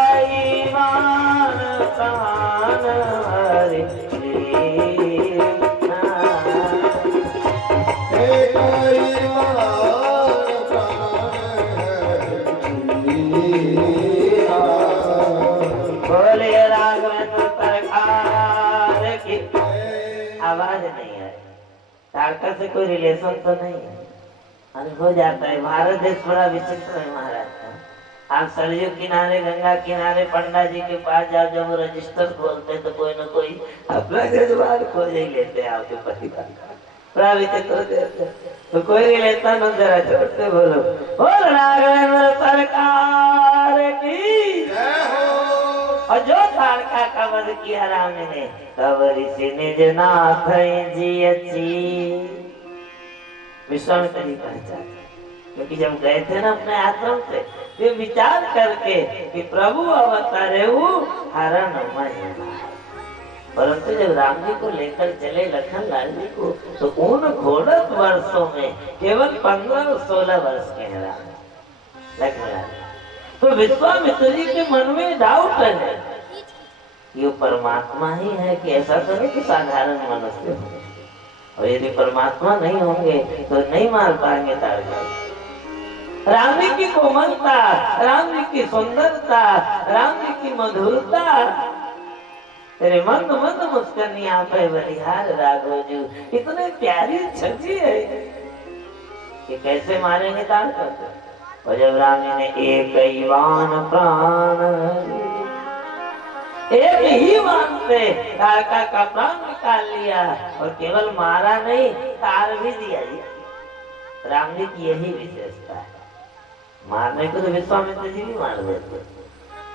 बोले राघवेंद्र सरकार की। आवाज नहीं है, तारका से कोई रिलेशन तो नहीं है, अरे हो जाता है। भारत देश बड़ा विचित्र है महाराज। आप सरयू किनारे गंगा किनारे पंडा जी के पास जाओ, जब वो रजिस्टर खोलते तो कोई न कोई अपना जज्बात खोज ही लेते हैं आपके परिवार का, बड़ा विचित्र हो जाता है। तो कोई नहीं लेता न, जरा छोड़ते बोलो बोल राघवेंद्र सरकार की। और जो तारका का वध किया राम ने, तब ऋषि निज नाथ जी अच्छी। विश्वामित्र जी पहचान, क्योंकि जब गए थे ना अपने आश्रम से, वे विचार करके कि प्रभु अवतारे हरण महिमा। परंतु जब राम जी को लेकर चले लखन लाल जी को, तो उन घोड़त वर्षों में केवल 15 और 16 वर्ष के हैं राम। लक्ष्मण तो विश्वामित्र जी के मन में डाउट है ये परमात्मा ही है कि ऐसा तो नहीं कि साधारण मनुष्य हो। और यदि परमात्मा नहीं होंगे तो नहीं मार पाएंगे तारक। राम जी की कोमलता, राम जी की सुंदरता, राम जी की मधुरता, तेरे मंद मंद मुस्कनिया पे बलिहार राघव जी, इतने प्यारी छजी है कि कैसे मारेंगे तारक। और जब राम जी ने एक ही बाण प्राण, एक ही बाण से तारका का प्राण निकाल लिया और केवल मारा नहीं तार भी दिया। राम जी की यही विशेषता है, मारने को तो विश्वामित्र जी भी मार देते,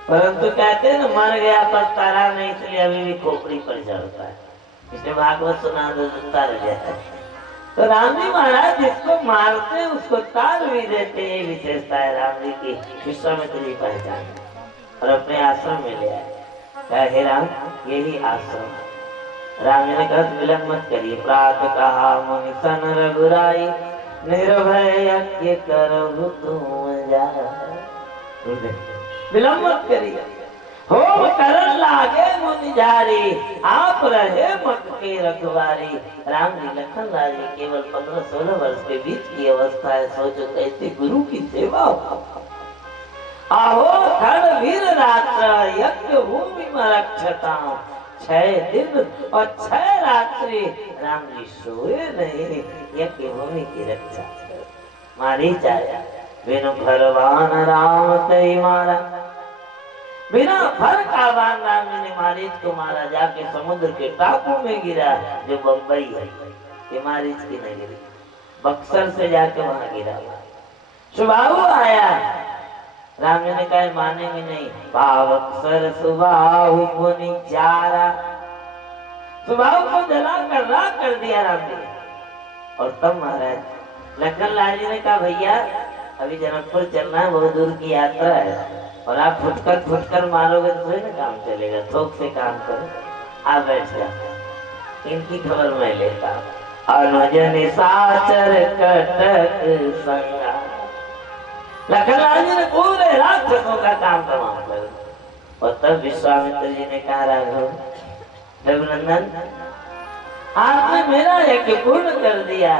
परंतु कहते हैं ना मर गया पर तारा नहीं, इसलिए अभी भी खोपड़ी पर चढ़ता है। इसलिए भागवत सुना दो तो तार जाता है। तो राम जी महाराज जिसको मारते उसको तार भी देते, ये विशेषता है राम जी की। विश्वामित्र जी पहचान और अपने आश्रम में ले आए। हे राम यही आश्रम। राम जी ने कहा विलंब मत करिए। प्रातः कहा मुनि सन रघुराई, निर्भय यज्ञ करहु तुम जाई। विलंब मत करिए। होम करन लागे मुनि जारी, आप रहे मत के रखवारी। राम जी लखन लाल केवल 15-16 वर्ष के बीच की अवस्था है। सोचो कैसे गुरु की सेवा हो। आहो खड़ वीर रात्र यज्ञ भूमि में रक्षता। 6 दिन और 6 रात्रि राम जी सोए नहीं, यज्ञ भूमि की रक्षा मारी जाया। बिनु फरवान राम तई मारा, बिना फर का बाण राम जी ने मारीच को मारा। जाके समुद्र के टापू में गिरा जो बम्बई है, ये मारीच की नहीं गिरी, बक्सर से जाके वहां गिरा। सुबाहु आया, राम जी ने कहा मानेंगे नहीं। बक्सर सुबाहु मुनि जारा, सुबाहु को जला कर राख कर दिया राम जी। और तब महाराज लखन लाल जी ने कहा भैया अभी जनकपुर चलना है, बहुत दूर की यात्रा है और आप फुटकर मारोगे तो थोड़ी ना काम चलेगा। थोक से काम करो, आप बैठ जाओ, इनकी खबर मैं लेता हूँ। अनुज निशाचर कटक संगा, लखन लाल जी ने पूरे राक्षसों का काम तमाम कर। और तब विश्वामित्र जी ने कहा राघव रघुनंदन आपने मेरा यज्ञ पूर्ण कर दिया,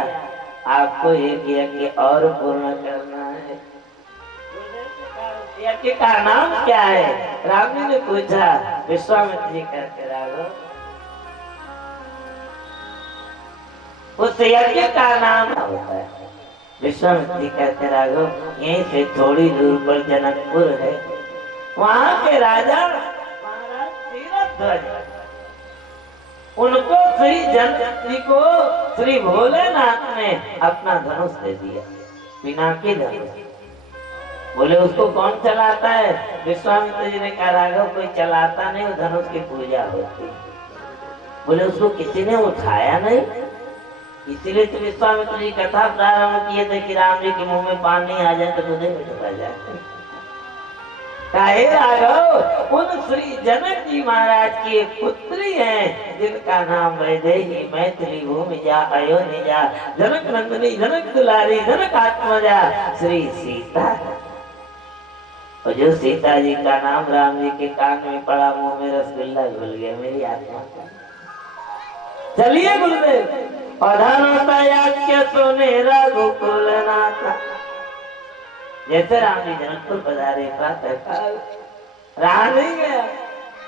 आपको एक यज्ञ और पूर्ण करना है। यज्ञ का नाम क्या है? राम जी ने पूछा। विश्वामित्र जी कहते राघव उस यज्ञ का नाम होता है। विश्वामित्र जी कहते राघव यहीं से थोड़ी दूर पर जनकपुर है, वहां के राजा महाराज तीरथ उनको श्री जी को श्री भोलेनाथ ने अपना धनुष दे दिया, पिनाकी धनुष। बोले उसको कौन चलाता है? विश्वामित्र जी ने कहा राघव कोई चलाता नहीं, वो धनुष की पूजा होती। बोले उसको किसी ने उठाया नहीं, इसीलिए तो विश्वामित्र जी कथा प्रारंभ किए थे कि राम जी के मुंह में पानी आ जाए तो दूधे में चला जाए। काहे राघव उन श्री जनक जी महाराज की पुत्री हैं जिनका नाम वैदेही मैथिली भूमि जा अयोध्या जा, जनक नंदिनी, जनक दुलारी, जनक आत्मजा श्री सीता। और जो सीता जी का नाम राम जी के कान में पड़ा, मुंह में रसगुल्ला घुल गया मेरी आत्मा का। चलिए गुरुदेव। अधर्मया सोने रघुकुल नाथा, जैसे राम जी जनकपुर पधारे प्रातः काल, रहा नहीं गया।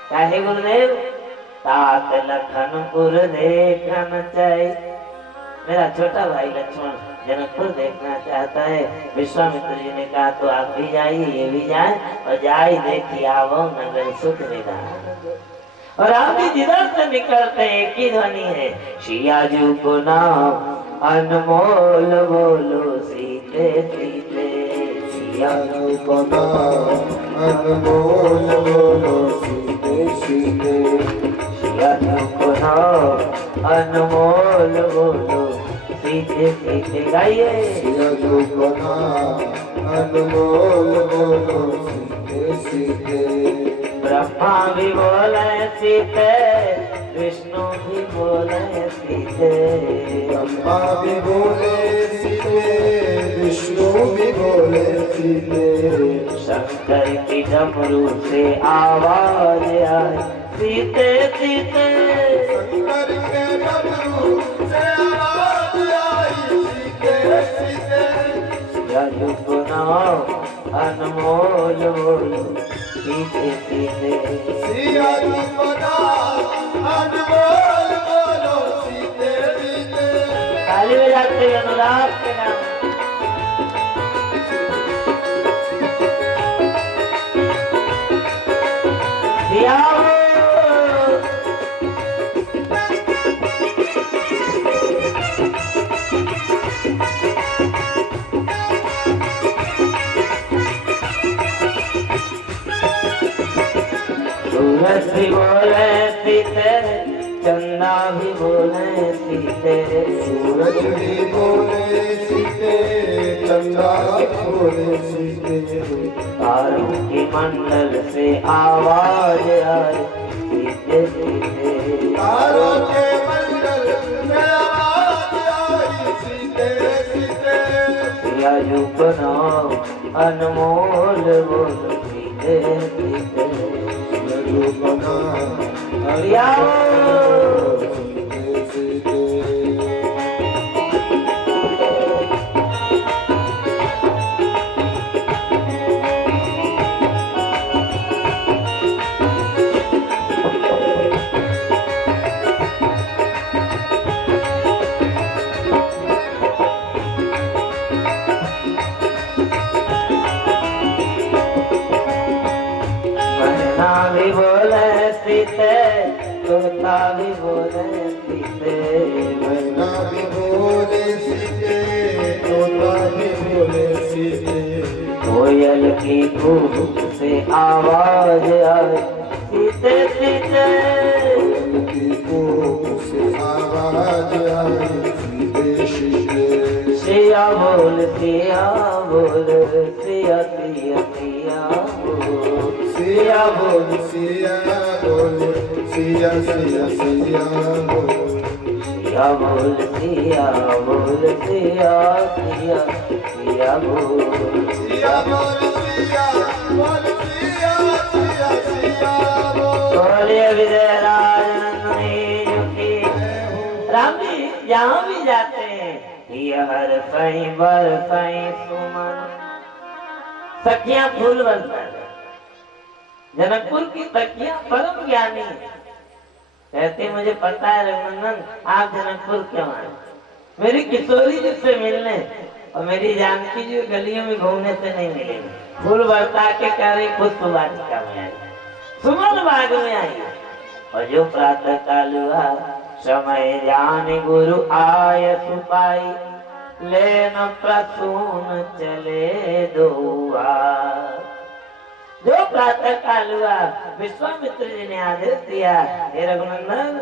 काहे गुरुदेव? तात लखनपुर देखन चाहे, मेरा छोटा भाई लक्ष्मण जनकपुर देखना चाहता है। विश्वामित्र जी ने कहा तो आप भी जाइए, ये भी जाए और जाए देखिए आवो नगर सुख निधान। और राम जी जिधर से निकलते एक ही ध्वनि है, सियाजू को नाम अनमोल बोलो सीते सीते। सियाजू को नाम अनमोल बोलो सीते सीते। सियाजू को नाम अनमोल बोलो सीते सीते। गाइए। सियाजू को नाम अनमोल बोलो सीते सीते। ब्रह्मा भी बोले सीते, विष्णु भी बोले सीते, ब्रह्मा भी बोले सीते, विष्णु भी बोले सीते, शंकर की डमरू से आवाज आए सीते सीते, शंकर के डमरू से आवाज आई सीते सीते, अनमोल बोलो सीते सीते, सिया जी को नाम अनमोल बोलो सीते सीते। ताली बजाते हुए अनुराग के नाम दिया हो। सूरज भी बोले सीते, चंदा भी बोले सीते, सूरज भी बोले सीते, चंदा भी बोले सीते, तारों के मंडल से आवाज आए सीते सीते, तारों के मंडल से आवाज आई सीते सीते, प्रिया जुपना अनमोल बोल सीते सीते, रूपना प्रिया सीते सीते। मरना भी बोले सीते, तोता भी बोले सीते, मैना भी बोले सीते, तोता भी बोले सीते, कोयल की कूक से आवाज आए सीते सीते, उनकी कूक से आवाज आई सीते सीते, सिया बोल सिया बोल, सिया सिया सिया बोल, सिया बोल सिया बोल, सिया सिया सिया बोल, सिया बोल सिया बोल, सिया सिया सिया बोल, सिया बोल सिया बोल, सिया सिया सिया बोल। बोलिए विजय राज नंदनी की। राम जी जहाँ भी जाते हैं ये हर सही बर सही सुमन, सखियां फूल बनता है। जनकपुर की सखियां परम ज्ञानी कहते मुझे पता है रघुनंदन आप जनकपुर क्यों आए, मेरी किशोरी जी से मिलने और मेरी जानकी जी गलियों में घूमने से नहीं मिलेगी, फूल बरसा के कह रही पुष्प वाटिका में आई, सुमन बाग में आई, और जो प्रातः काल हुआ समय जान गुरु आय सुपाई, लेन प्रसून चले दोआ। जो प्रातः काल हुआ विश्वामित्र जी ने आदेश दिया, हे रघुनंदन